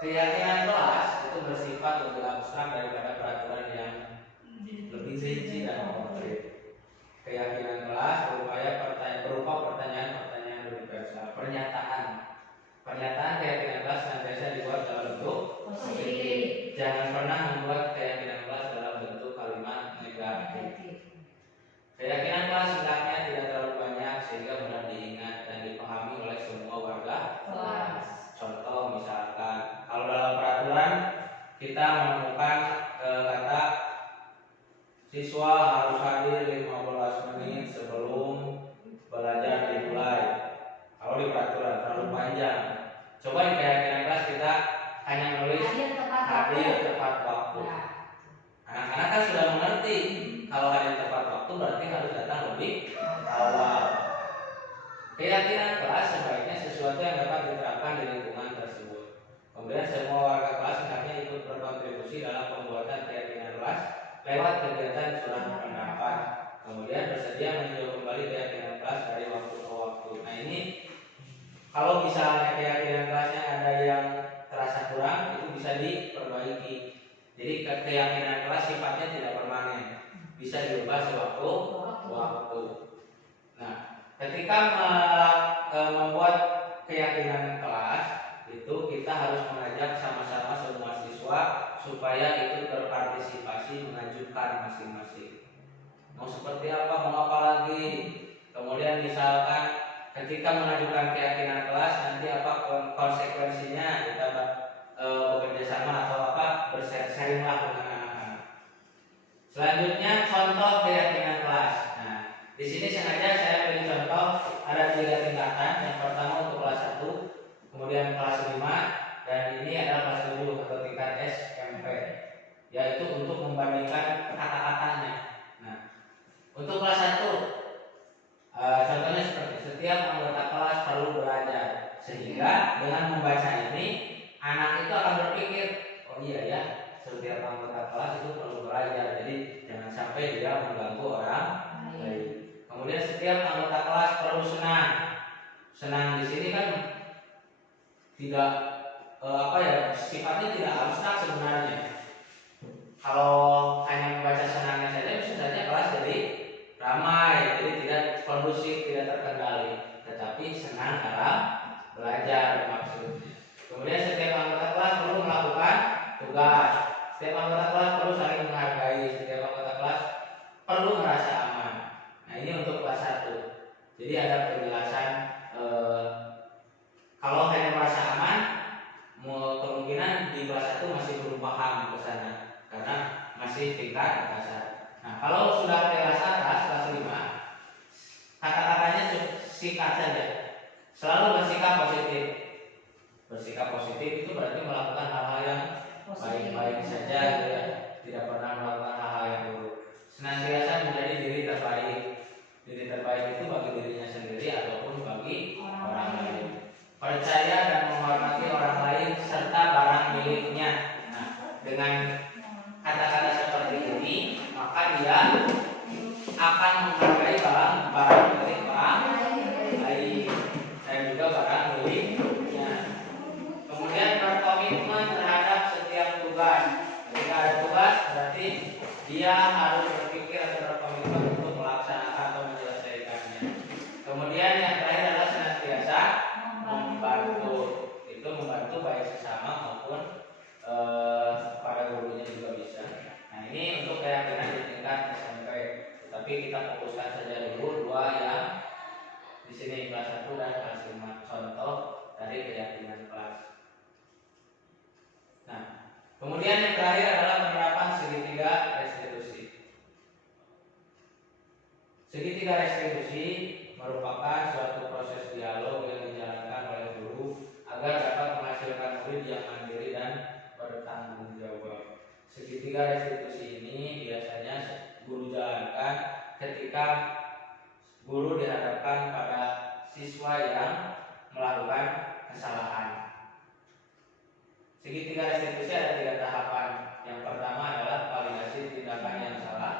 Keyakinan kelas itu bersifat lebih abstrak daripada peraturan yang lebih rinci dan konkret. Keyakinan kelas berupa pertanyaan-pertanyaan universal, pernyataan. Pernyataan keyakinan kelas senantiasa dibuat dalam bentuk positif. Jangan pernah membuat keyakinan kelas dalam bentuk kalimat negatif. Keyakinan kelas singkatnya tidak terlalu banyak sehingga mudah diingat dan dipahami oleh semua warga kelas. Contoh misalkan, kalau dalam peraturan kita menemukan kata siswa harus hadir 15 menit sebelum belajar dimulai. Kalau di peraturan terlalu panjang. Coba di keyakinan kelas kita hanya menulis hadir tepat waktu. Anak-anak kan sudah mengerti kalau hadir tepat waktu berarti harus datang lebih awal. Keyakinan kelas sebaiknya sesuatu yang dapat diterapkan di lingkungan tersebut. Kemudian semua warga kelas hendaknya ikut berkontribusi dalam pembuatan keyakinan kelas lewat kegiatan surat pendapat. Kemudian bersedia meninjau kembali keyakinan kelas dari waktu ke waktu. Nah ini kalau misalnya keyakinan kelasnya ada yang terasa kurang, itu bisa diperbaiki. Jadi keyakinan kelas sifatnya tidak permanen, bisa diubah sewaktu-waktu. Nah, ketika membuat keyakinan kelas itu kita harus mengajak sama-sama semua siswa supaya ikut berpartisipasi mengajukan masing-masing. Mau seperti apa, mau apa lagi. Kemudian misalkan ketika mengajukan keyakinan kelas nanti apa konsekuensinya, kita bekerja sama atau apa bersharing lah dengan anak-anak. Selanjutnya contoh keyakinan kelas. Nah, di sini sengaja saya beri contoh ada 3 tingkatan. Yang pertama untuk kelas 1, kemudian kelas 5, dan ini adalah kelas 7 atau tingkat SMP, yaitu untuk membandingkan kata-katanya. Nah, untuk kelas 1 contohnya seperti setiap anggota kelas perlu belajar, sehingga dengan membaca ini anak itu akan berpikir, oh iya ya, setiap anggota kelas itu perlu belajar, jadi jangan sampai dia mengganggu orang lain. Kemudian setiap anggota kelas perlu senang. Senang di sini kan tidak sifatnya tidak abstrak sebenarnya. Kalau hanya membaca senangnya saja bisa saja kelas jadi ramai, jadi tidak kondusif, tidak terkendali, tetapi senang dalam belajar maksudnya. Kemudian setiap anggota kelas perlu melakukan tugas, setiap anggota kelas perlu saling menghargai, setiap anggota kelas perlu merasa aman. Nah ini untuk kelas 1. Jadi ada penjelasan kalau hanya merasa aman, kemungkinan di kelas 1 masih belum paham ke sana karena masih tingkat dasar. Nah kalau sudah kelas atas, kelas 5, kata-katanya singkat saja, selalu bersikap positif. Bersikap positif itu berarti melakukan hal-hal yang baik-baik saja, gitu ya. Tidak pernah melakukan hal-hal yang buruk. Senantiasa menjadi diri terbaik. Diri terbaik itu bagi dirinya sendiri ataupun bagi orang lain. Percaya dan menghormati orang lain serta barang miliknya. Nah, dengan kata-kata seperti ini, maka dia akan menghargai barang milik orang lain dan juga barang miliknya. Kemudian berkomitmen terhadap setiap tugas. Jika ada tugas, berarti dia harus berpikir atau berkomitmen untuk melaksanakan atau menyelesaikannya. Kemudian yang terakhir adalah senantiasa membantu. Itu membantu baik sesama maupun para gurunya juga bisa. Nah ini untuk keyakinan di tingkat SMP. Tapi kita fokuskan saja dulu 2 yang di sini, kelas 1 dan kelas 5. Contoh dari keyakinan kelas. Nah, kemudian yang terakhir adalah penerapan segitiga restitusi. Segitiga restitusi merupakan suatu proses dialog yang dijalankan oleh guru agar dapat menghasilkan murid yang mandiri dan bertanggung jawab. Segitiga restitusi ini biasanya guru jalankan ketika guru dihadapkan pada siswa yang melakukan kesalahan. Segitiga restitusi ada 3 tahapan. Yang pertama adalah validasi tindakan yang salah.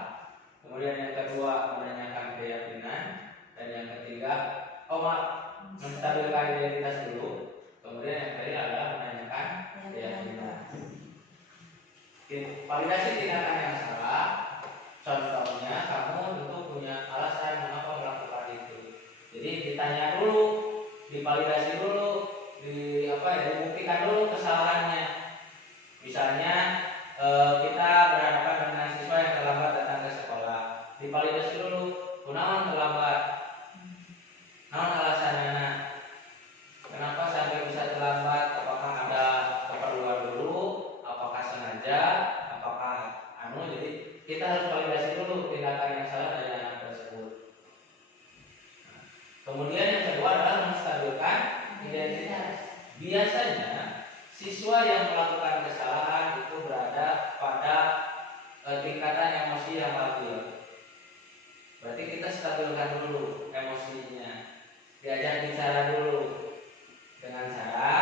Kemudian yang kedua menanyakan keyakinan, dan yang ketiga menstabilkan identitas dulu. Kemudian yang terakhir adalah menanyakan keyakinan. ditanya dulu, divalidasi dulu, dibuktikan dulu kesalahannya. Misalnya kita berhadapan dengan siswa yang terlambat datang ke sekolah, divalidasi dulu, kunaon terlambat, naon alasannya, kenapa sampai bisa terlambat, apakah ada keperluan dulu, apakah sengaja, apakah jadi kita harus validasi dulu tindakan yang salah dari anak tersebut. Kemudian yang kedua adalah menstabilkan identitas. Biasanya siswa yang melakukan kesalahan itu berada pada tingkatan emosi yang labil. Berarti kita stabilkan dulu emosinya, diajak bicara dulu dengan cara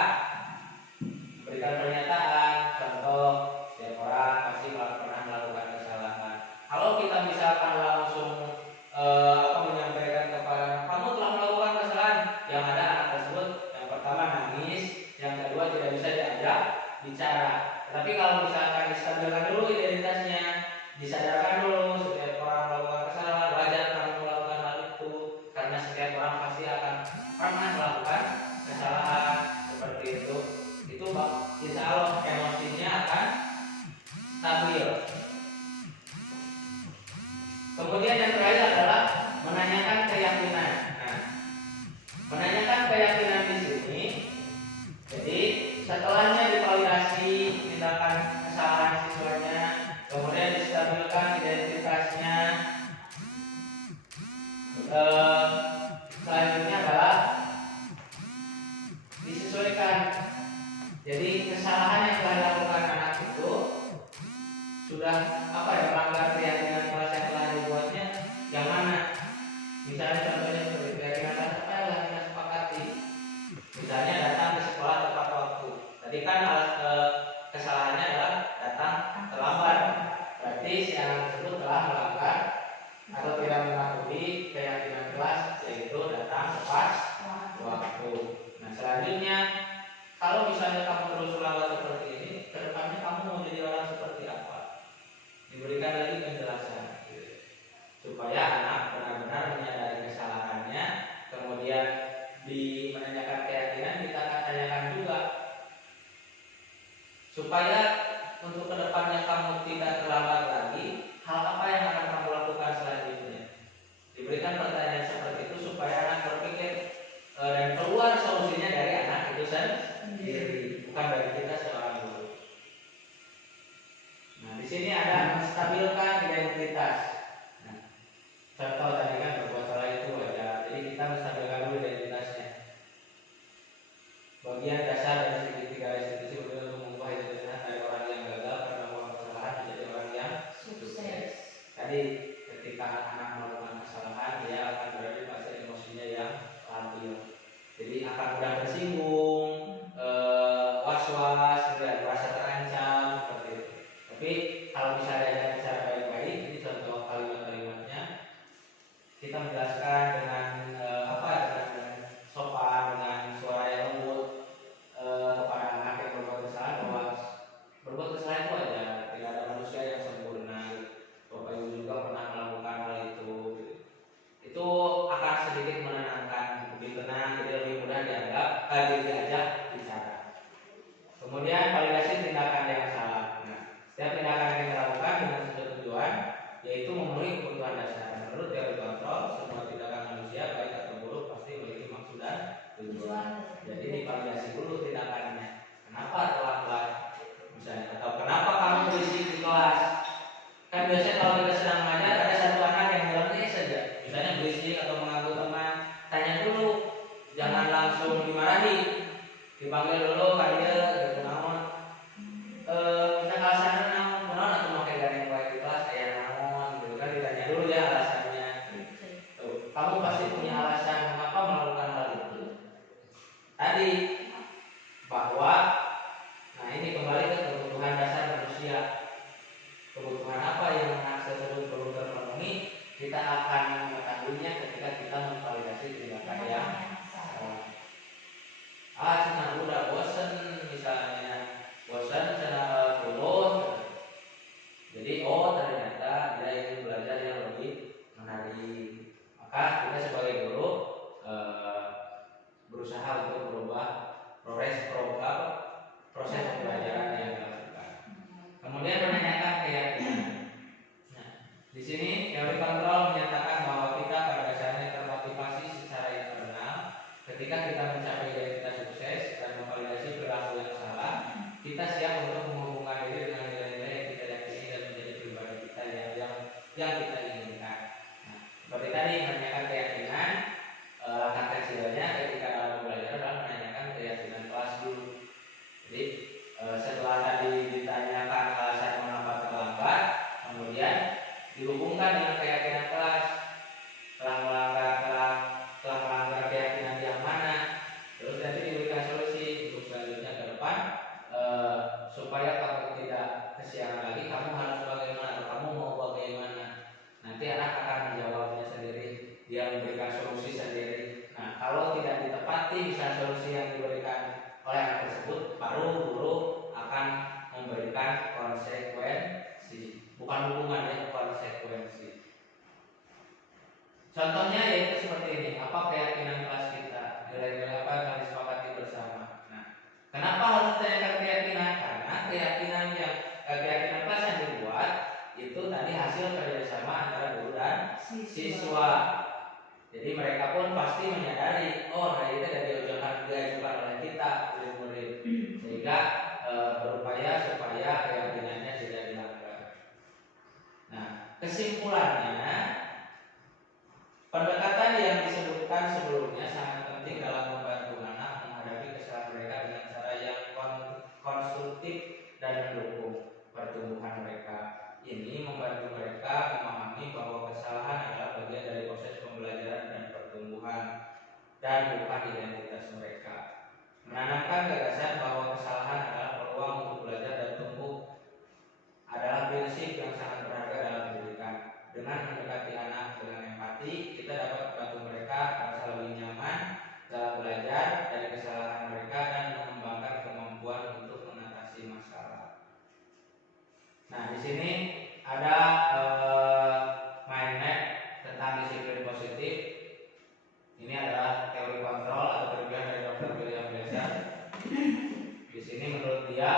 berikan pernyataan. Contoh, setiap orang pasti pernah melakukan kesalahan. Kalau kita misalkan langsung menyampaikan kepada kamu telah melakukan kesalahan, yang ada anak tersebut yang pertama nangis, yang kedua tidak bisa diajak bicara. Tapi kalau misalkan distabilkan dulu identitasnya, disadarkan dulu setiap orang melakukan kesalahan, wajar kamu melakukan hal itu, karena setiap orang pasti akan pernah melakukan kesalahan seperti itu insya Allah emosinya akan stabil. Kemudian yang terakhir adalah menanyakan keyakinan. Nah, menanyakan keyakinan di sini, jadi setelahnya divalidasi tindakan kesalahan siswanya, kemudian distabilkan identitasnya, selanjutnya adalah disesuaikan. Jadi kesalahan yang telah dilakukan anak itu sudah melanggar keyakinan kelas yang telah dibuatnya, yang mana? Misalnya contohnya seperti keyakinan apa yang telah kita sepakati. Misalnya datang ke sekolah tepat waktu. Tadi kan kesalahannya adalah datang terlambat. Berarti si anak tersebut telah melanggar atau tidak mematuhi keyakinan kelas, yaitu datang tepat waktu. Nah, selanjutnya kalau misalnya kamu terus melanggar seperti ini, kedepannya kamu mau jadi orang seperti apa? Diberikan lagi penjelasan supaya anak benar-benar menyadari kesalahannya. Kemudian menanyakan keyakinan, kita akan tanyakan juga supaya untuk kedepannya kamu tidak terlambat lagi. Hal apa yang akan kamu lakukan selanjutnya? Diberikan pertanyaan seperti itu supaya anak berpikir dan keluar solusinya dari anak itu sendiri, bukan dari kita seorang guru. Nah, di sini ada menstabilkan identitas. Nah, contoh tadi kan berbuat salah itu wajar, jadi kita menstabilkan dulu identitasnya. Bagian dasar dari segitiga restitusi untuk mengubah identitas dari orang yang gagal karena melakukan kesalahan menjadi orang yang sukses. Tadi ketika anak melakukan kesalahan, dia akan berada di fase emosinya yang labil. Jadi akan mudah tersinggung, was-was, merasa terancam seperti itu. Tapi kalau bisa diajarkan secara baik-baik, ini contoh kalimat-kalimatnya, kita menjelaskan dengan dengan sopan, dengan suara yang lembut kepada anak yang berbuat kesalahan, bahwa berbuat kesalahan itu aja, tidak ada manusia yang sempurna. Bapak Ibu juga pernah melakukan hal itu. Itu akan sedikit menenangkan, lebih tenang, jadi lebih mudah diajak bicara. Kemudian validasi tindakan yang salah. Nah, setiap tindakan yang kita lakukan dengan satu tujuan, yaitu memenuhi kebutuhan dasar. Menurut teori kontrol, semua tindakan manusia baik atau buruk pasti memiliki maksud dan tujuan. Jadi divalidasi dulu tindakannya. Kenapa terlambat? Misalnya, atau kenapa kamu berisik di kelas? Kan biasanya kalau kita sedang mengajar ada satu anak yang bilangnya saja, misalnya berisik atau mengganggu teman, tanya dulu, jangan langsung dimarahi, dipanggil dulu kalian gitu namun kita alasannya namun atau mau kayak yang baik di kelas kayak namun gitu kan, ditanya dulu ya alasannya. Tuh, kamu pasti punya alasan mengapa melakukan hal itu. Tadi bahwa ini kembali ke kebutuhan dasar manusia. Kebutuhan apa yang anak tersebut perlu terpenuhi, kita akan mengetahuinya ketika kita memvalidasi tindakan yang salah. Cina udah bosen, misalnya bosen cina lulus, jadi ternyata dia ingin belajar yang lebih menarik. Maka kita sebagai guru berusaha untuk merubah proses pembelajaran yang dilakukan. Kemudian menanyakan keyakinan. Nah, di sini teori kontrol menyatakan bahwa kita pada dasarnya termotivasi secara internal ketika kita mencapai identitas sukses dan memvalidasi perilaku yang salah. Kita siap untuk menghubungkan diri dengan nilai-nilai yang kita yakini dan menjadi pribadi kita yang kita inginkan. Nah, seperti tadi menanyakan keyakinan, langkah kecilnya ketika dalam belajar adalah menanyakan keyakinan kelas dulu. Jadi setelah tadi ditanyakan alasan mengapa terlambat, kemudian dihubungkan dengan keyakinan kelas. Telah melanggar keyakinan yang mana, terus nanti diberikan solusi untuk selanjutnya ke depan, supaya kamu tidak kesiangan lagi. Kamu harus bagaimana atau kamu mau bagaimana? Nanti anak akan menjawabnya sendiri, dia memberikan solusi sendiri. Nah, kalau tidak ditepati misalnya solusi yang diberikan oleh anak tersebut, baru guru akan memberikan konsekuensi, bukan hukuman ya, konsekuensi. Contohnya yaitu seperti ini. Apa keyakinan kelas kita? Nilai-nilai apa yang kami sepakati bersama? Nah, kenapa harus ditanyakan keyakinan? Karena keyakinan kelas yang dibuat itu tadi hasil kerjasama antara guru dan siswa. Jadi mereka pun pasti menyadari, oh hari itu ada diajukan oleh kita murid-murid, sehingga berupaya supaya keyakinannya tidak dilanggar. Nah, kesimpulannya, pendekatan yang disebutkan sebelumnya sangat penting dalam membantu anak menghadapi kesalahan mereka dengan cara yang konstruktif dan mendukung pertumbuhan mereka. Ini membantu mereka memahami bahwa kesalahan adalah bagian dari proses pembelajaran dan pertumbuhan dan bukan identitas mereka. Menanamkan gagasan bahwa kesalahan adalah peluang untuk belajar dan tumbuh adalah prinsip yang sangat berharga dalam pendidikan. Dengan mendekati anak dengan empati, kita dapat membantu mereka merasa lebih nyaman dalam belajar dari kesalahan mereka dan mengembangkan kemampuan untuk mengatasi masalah. Nah, di sini ada mind map tentang disiplin positif. Ini adalah teori kontrol atau kelebihan dari Dr. William Glasser. Di sini menurut dia,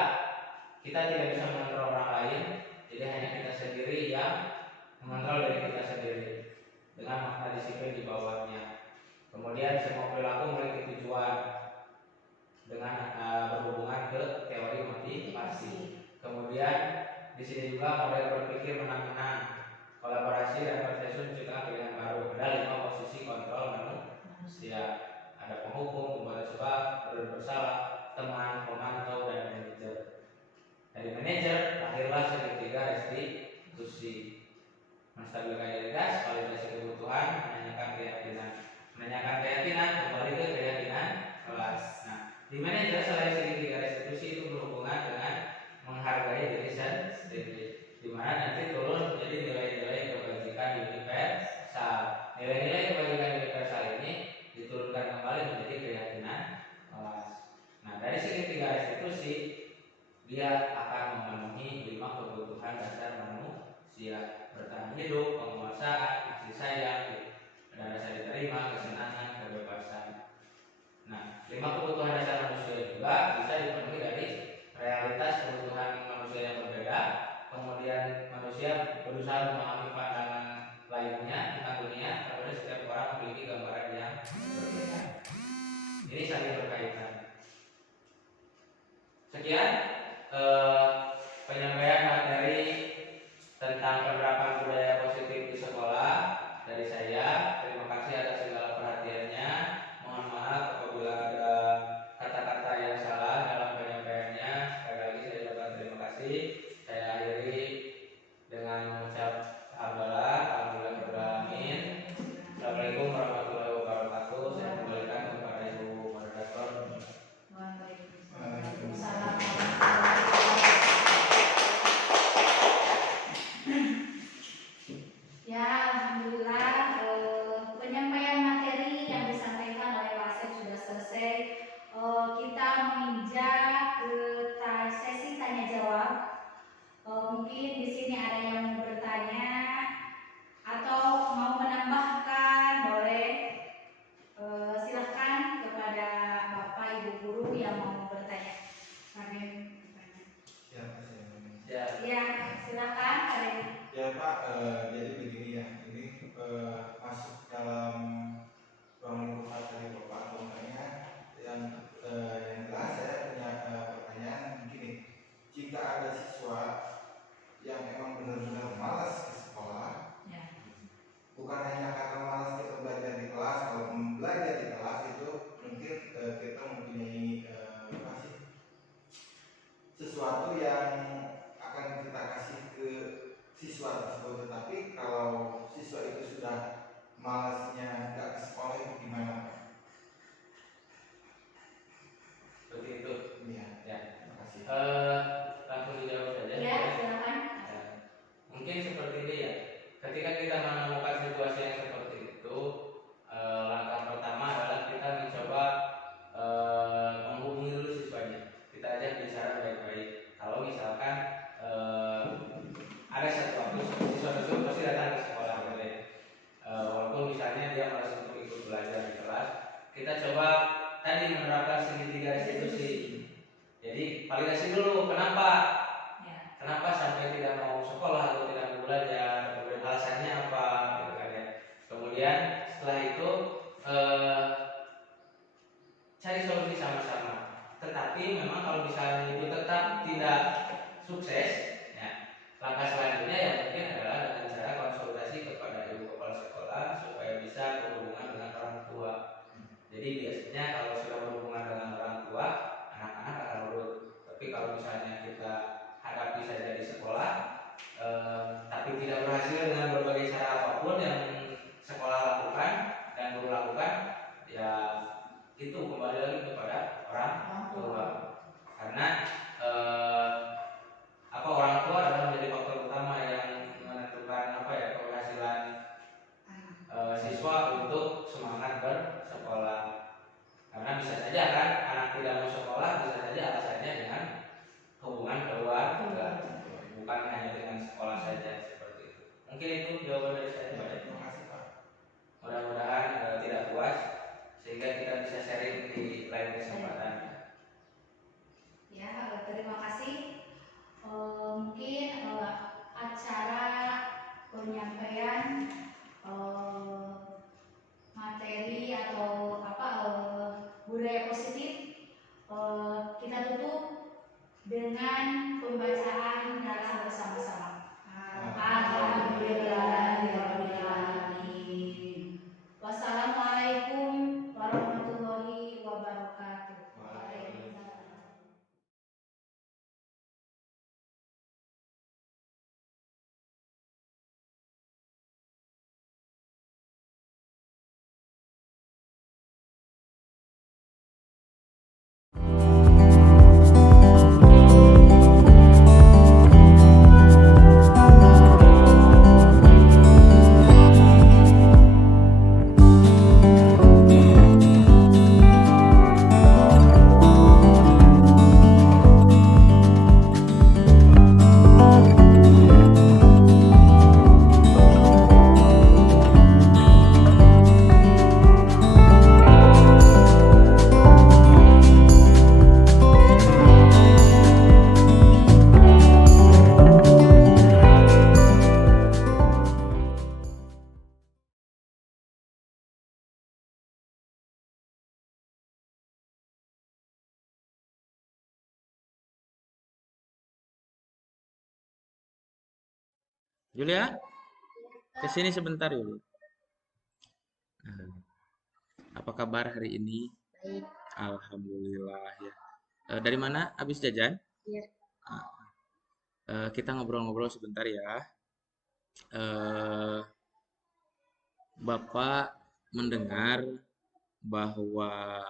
kita tidak bisa mengontrol orang lain, jadi hanya kita sendiri yang mengontrol diri kita sendiri dengan makna disiplin di bawahnya. Kemudian semua perilaku memiliki tujuan dengan berhubungan ke teori motivasi. Kemudian di sini juga model berpikir menang-menang, kolaborasi dan konsensus menciptakan pilihan baru. Ada 5 posisi kontrol manusia. Ada penghukum, pembuat sebab, bersalah, teman, pemantau, dan manajer. Dari manajer lahirlah segitiga restitusi. Menstabilkan identitas, validasi kebutuhan, menanyakan keyakinan, kembali ke keyakinan kelas. Nah, di manajer selain segitiga restitusi itu berhubungan dengan menghargai diri sendiri, di mana nanti turun menjadi nilai-nilai kebajikan universal. Nilai-nilai kebajikan universal ini diturunkan kembali menjadi keyakinan kelas. Nah, dari segitiga restitusi dia akan memenuhi 5 kebutuhan dasar manusia: bertahan hidup, penguasaan, kasih sayang, dan rasa diterima, kesenangan, kebebasan. Nah, 5 kebutuhan dasar manusia juga bisa dipenuhi dari realitas kebutuhan manusia yang berbeda. Kemudian manusia berusaha memahami pandangan lainnya tentang dunia, karena setiap orang memiliki gambaran yang berbeda. Ini saling berkaitan. Sekian penyampaian materi tentang penerapan budaya positif di sekolah dari saya. Terima kasih atas segala perhatian. misalnya dia malas untuk ikut belajar di kelas, kita coba tadi menerapkan segitiga restitusi. Jadi validasi dulu kenapa sampai tidak mau sekolah atau tidak mau belajar, kemudian alasannya apa, gitu kan ya. Kemudian setelah itu cari solusi sama-sama. Tetapi memang kalau misalnya itu tetap tidak sukses, ya, langkah selanjutnya yang mungkin adalah dengan cara konsultasi kepada ibu kepala sekolah supaya bisa berhubungan dengan orang tua. Jadi biasanya kalau sudah berhubungan dengan orang tua, anak-anak akan nurut. Tapi kalau misalnya kita hadapi saja di sekolah, tapi tidak berhasil dengan berbagai cara apapun yang sekolah lakukan dan guru lakukan, ya itu kembali lagi kepada orang tua. Karena orang tua adalah menjadi faktor utama yang menentukan keberhasilan siswa untuk semangat bersekolah. Karena bisa saja kan anak tidak mau sekolah, bisa saja alasannya dengan hubungan keluarga, bukan hanya dengan sekolah saja seperti itu. Mungkin itu jawaban dari saya, Pak. Terima kasih, Pak. Mudah-mudahan tidak puas sehingga kita bisa sharing di lain kesempatan. Ya, terima kasih. Mungkin acara penyampaian materi atau budaya positif kita tutup dengan pembacaan dalam bersama-sama. Alhamdulillahirobbilalamin. Wassalamualaikum warahmatullahi wabarakatuh. Julia, kesini sebentar Yuli. Apa kabar hari ini? Baik. Alhamdulillah ya. Dari mana? Habis jajan? Iya. Kita ngobrol-ngobrol sebentar ya. Bapak mendengar bahwa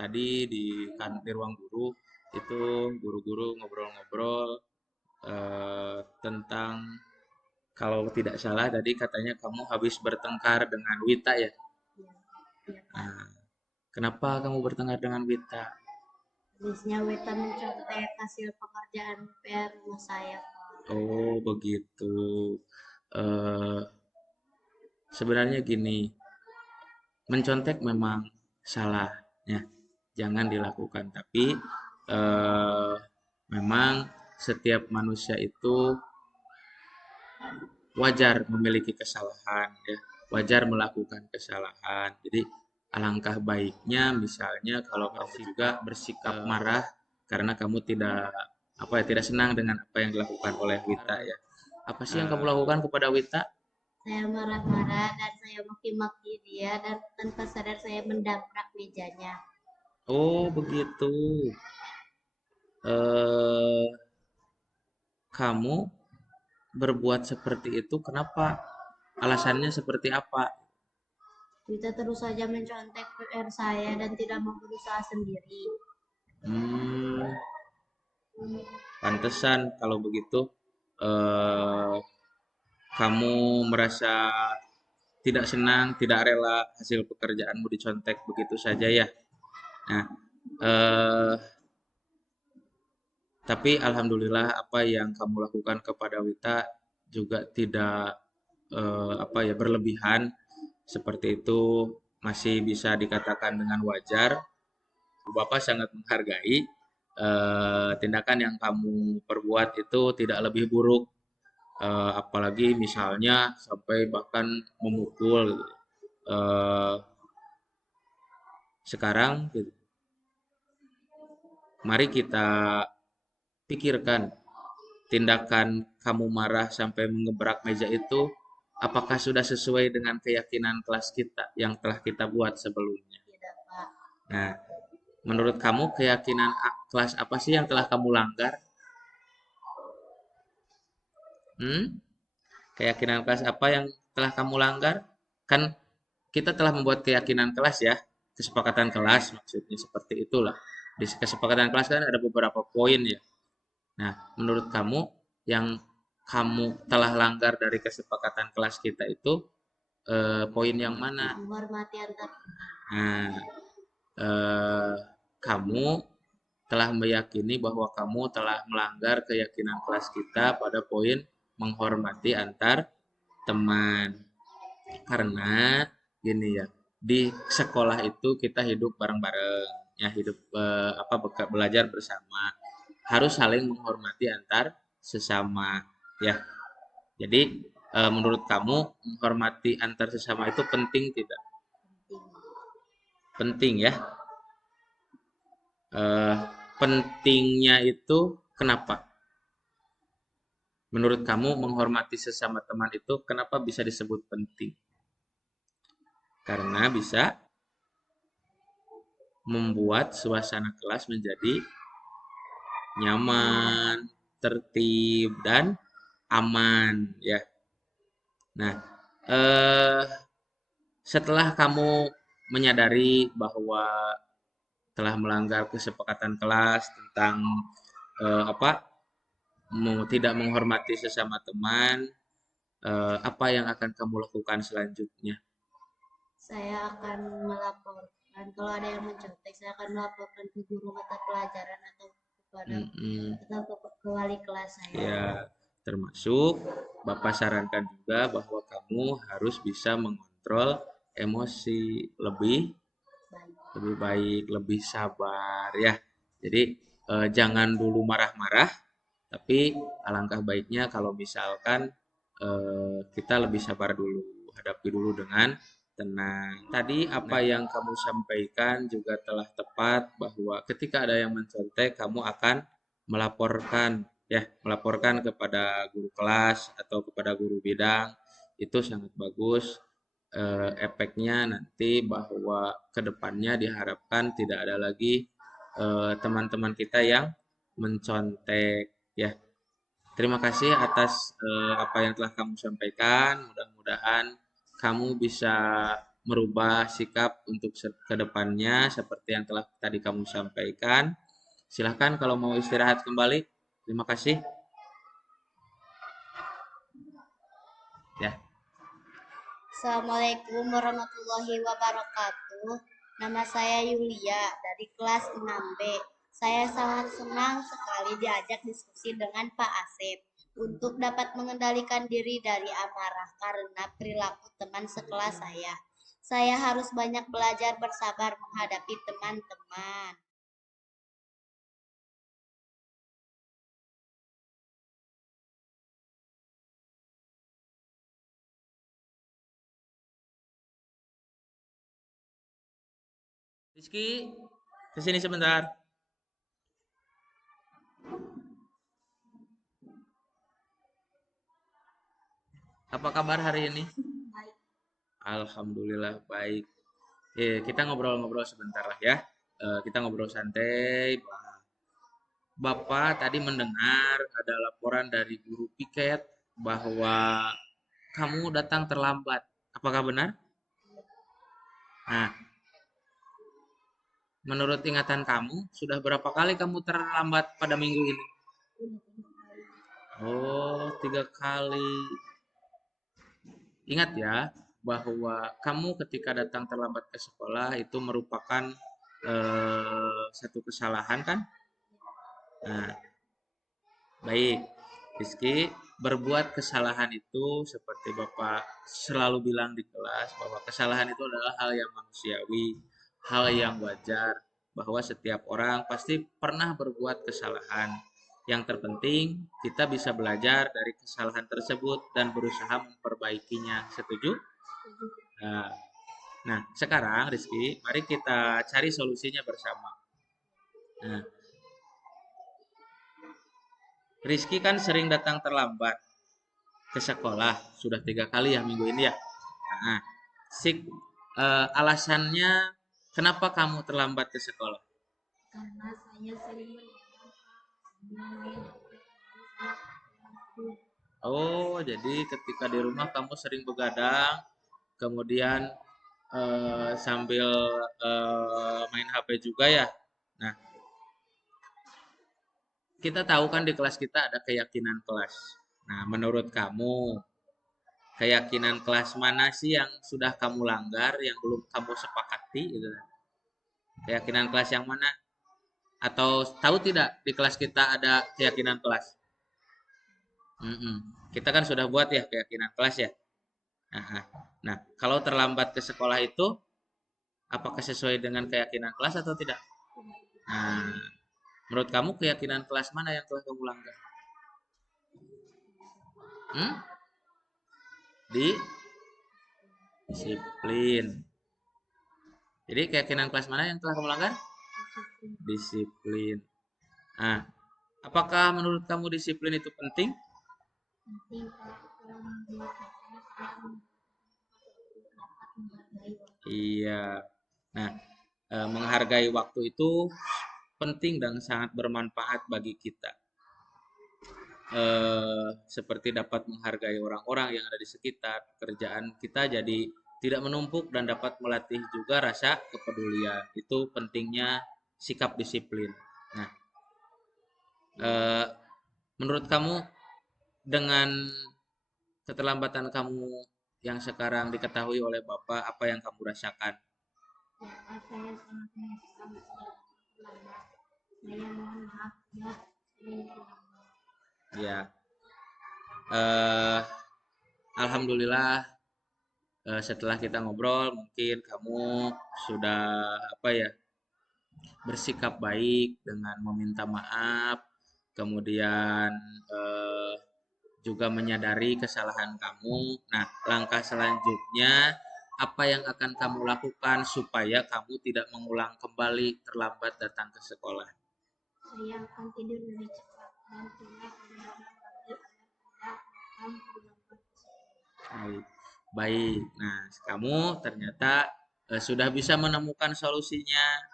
tadi di ruang guru itu guru-guru ngobrol-ngobrol tentang, kalau tidak salah tadi katanya kamu habis bertengkar dengan Wita ya? Nah, kenapa kamu bertengkar dengan Wita? Habisnya Wita mencontek hasil pekerjaan PR rumah saya, Pak. Oh begitu. Sebenarnya gini, mencontek memang salah ya, jangan dilakukan. Tapi memang setiap manusia itu wajar memiliki kesalahan ya, wajar melakukan kesalahan. Jadi alangkah baiknya misalnya kalau kamu juga bersikap marah karena kamu tidak senang dengan apa yang dilakukan oleh Wita ya. Apa sih yang kamu lakukan kepada Wita? Saya marah-marah dan saya maki-maki dia dan tanpa sadar saya mendabrak mejanya. Oh begitu. Kamu berbuat seperti itu kenapa? Alasannya seperti apa? Wita terus saja mencontek PR saya dan tidak mau berusaha sendiri. Pantesan kalau begitu kamu merasa tidak senang, tidak rela hasil pekerjaanmu dicontek begitu saja ya. Nah, tapi alhamdulillah apa yang kamu lakukan kepada Wita juga tidak berlebihan seperti itu masih bisa dikatakan dengan wajar. Bapak sangat menghargai tindakan yang kamu perbuat itu tidak lebih buruk, apalagi misalnya sampai bahkan memukul. Eh, Sekarang mari kita pikirkan tindakan kamu marah sampai mengebrak meja itu apakah sudah sesuai dengan keyakinan kelas kita yang telah kita buat sebelumnya. Tidak, Pak. Nah, menurut kamu keyakinan kelas apa sih yang telah kamu langgar? Hmm? Keyakinan kelas apa yang telah kamu langgar? Kan kita telah membuat keyakinan kelas ya, kesepakatan kelas maksudnya seperti itulah. Di kesepakatan kelas kan ada beberapa poin ya. Nah, menurut kamu yang kamu telah langgar dari kesepakatan kelas kita itu poin yang mana? Menghormati antar. Nah, eh, kamu telah meyakini bahwa kamu telah melanggar keyakinan kelas kita pada poin menghormati antar teman. Karena gini ya, di sekolah itu kita hidup bareng-bareng, ya hidup belajar bersama. Harus saling menghormati antar sesama, ya. Jadi menurut kamu menghormati antar sesama itu penting tidak? Penting ya. Eh, Pentingnya itu kenapa? Menurut kamu menghormati sesama teman itu kenapa bisa disebut penting? Karena bisa membuat suasana kelas menjadi nyaman, tertib, dan aman ya. Nah, eh, setelah kamu menyadari bahwa telah melanggar kesepakatan kelas tentang apa tidak menghormati sesama teman, apa yang akan kamu lakukan selanjutnya? Saya akan melaporkan kalau ada yang mencontek, saya akan melaporkan ke guru mata pelajaran atau kepada Mm-mm. ke wali kelas saya. Ya, termasuk Bapak sarankan juga bahwa kamu harus bisa mengontrol emosi lebih baik, lebih sabar ya. Jadi jangan dulu marah-marah, tapi alangkah baiknya kalau misalkan kita lebih sabar dulu, hadapi dulu dengan tenang. Tadi apa yang kamu sampaikan juga telah tepat bahwa ketika ada yang mencontek, kamu akan melaporkan kepada guru kelas atau kepada guru bidang. Itu sangat bagus. Efeknya nanti bahwa kedepannya diharapkan tidak ada lagi teman-teman kita yang mencontek ya. Terima kasih atas apa yang telah kamu sampaikan. Mudah-mudahan kamu bisa merubah sikap untuk kedepannya seperti yang telah tadi kamu sampaikan. Silahkan kalau mau istirahat kembali. Terima kasih. Ya. Assalamualaikum warahmatullahi wabarakatuh. Nama saya Yulia dari kelas 6B. Saya sangat senang sekali diajak diskusi dengan Pak Asep untuk dapat mengendalikan diri dari amarah karena perilaku teman sekelas saya. Saya harus banyak belajar bersabar menghadapi teman-teman. Rizky, kesini sebentar. Apa kabar hari ini? Baik. Alhamdulillah baik. Kita ngobrol-ngobrol sebentar lah ya. Kita ngobrol santai. Bapak tadi mendengar ada laporan dari guru piket bahwa kamu datang terlambat. Apakah benar? Nah, menurut ingatan kamu, sudah berapa kali kamu terlambat pada minggu ini? Oh, 3 kali. Ingat ya, bahwa kamu ketika datang terlambat ke sekolah itu merupakan satu kesalahan kan? Nah, baik, Rizky. berbuat kesalahan itu seperti Bapak selalu bilang di kelas bahwa kesalahan itu adalah hal yang manusiawi, hal yang wajar, bahwa setiap orang pasti pernah berbuat kesalahan. Yang terpenting kita bisa belajar dari kesalahan tersebut dan berusaha memperbaikinya. Setuju? Nah, nah, sekarang Rizky, mari kita cari solusinya bersama. Nah, Rizky kan sering datang terlambat ke sekolah, sudah 3 kali ya minggu ini ya. Nah, alasannya kenapa kamu terlambat ke sekolah? Karena saya sering main HP, Oh, jadi ketika di rumah kamu sering begadang, kemudian sambil main HP juga ya. Nah, kita tahu kan di kelas kita ada keyakinan kelas. Nah, menurut kamu, keyakinan kelas mana sih yang sudah kamu langgar, yang belum kamu sepakati gitu? Keyakinan kelas yang mana? Atau tahu tidak di kelas kita ada keyakinan kelas? Mm-mm. Kita kan sudah buat ya keyakinan kelas ya. Nah, nah, kalau terlambat ke sekolah itu, apakah sesuai dengan keyakinan kelas atau tidak? Nah, menurut kamu keyakinan kelas mana yang telah kamu langgar? Hmm? Disiplin. Jadi keyakinan kelas mana yang telah kamu langgar? Disiplin. Nah, apakah menurut kamu disiplin itu penting? penting kalau membuat saya dapat menghargai waktu. Iya. Nah, menghargai waktu itu penting dan sangat bermanfaat bagi kita. Seperti dapat menghargai orang-orang yang ada di sekitar, pekerjaan kita jadi tidak menumpuk dan dapat melatih juga rasa kepedulian. Itu pentingnya sikap disiplin. Nah, menurut kamu dengan keterlambatan kamu yang sekarang diketahui oleh Bapak, apa yang kamu rasakan? Ya, saya sangat menyesal sudah terlambat. Saya mohon maaf ya sering terlambat. Ya, eh, alhamdulillah setelah kita ngobrol mungkin kamu sudah apa ya bersikap baik dengan meminta maaf, kemudian eh, juga menyadari kesalahan kamu. Nah, langkah selanjutnya apa yang akan kamu lakukan supaya kamu tidak mengulang kembali terlambat datang ke sekolah? Saya akan tidur lebih cepat dan tidak begadang lagi agar tidak datang terlambat. Baik. Baik. Nah, kamu ternyata sudah bisa menemukan solusinya.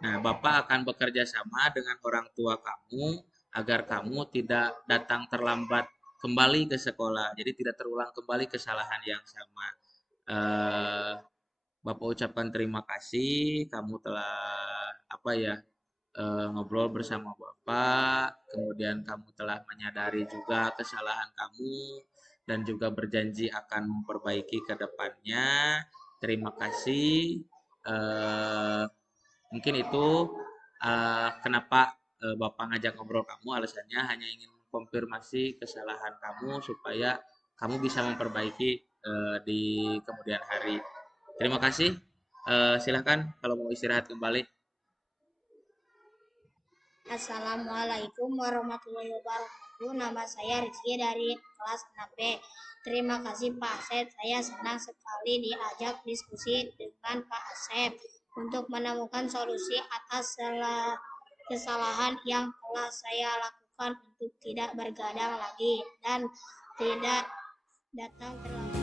Nah, Bapak akan bekerja sama dengan orang tua kamu agar kamu tidak datang terlambat kembali ke sekolah. Jadi tidak terulang kembali kesalahan yang sama. Eh, Bapak ucapkan terima kasih kamu telah apa ya ngobrol bersama Bapak, kemudian kamu telah menyadari juga kesalahan kamu dan juga berjanji akan memperbaiki ke depannya. Terima kasih. Eh, Mungkin itu kenapa Bapak ngajak ngobrol kamu, alasannya hanya ingin mengkonfirmasi kesalahan kamu supaya kamu bisa memperbaiki di kemudian hari. Terima kasih. Silahkan kalau mau istirahat kembali. Assalamualaikum warahmatullahi wabarakatuh. Nama saya Rizky dari kelas 6B. Terima kasih Pak Asep. Saya senang sekali diajak diskusi dengan Pak Asep untuk menemukan solusi atas kesalahan yang telah saya lakukan untuk tidak bergadang lagi dan tidak datang terlambat.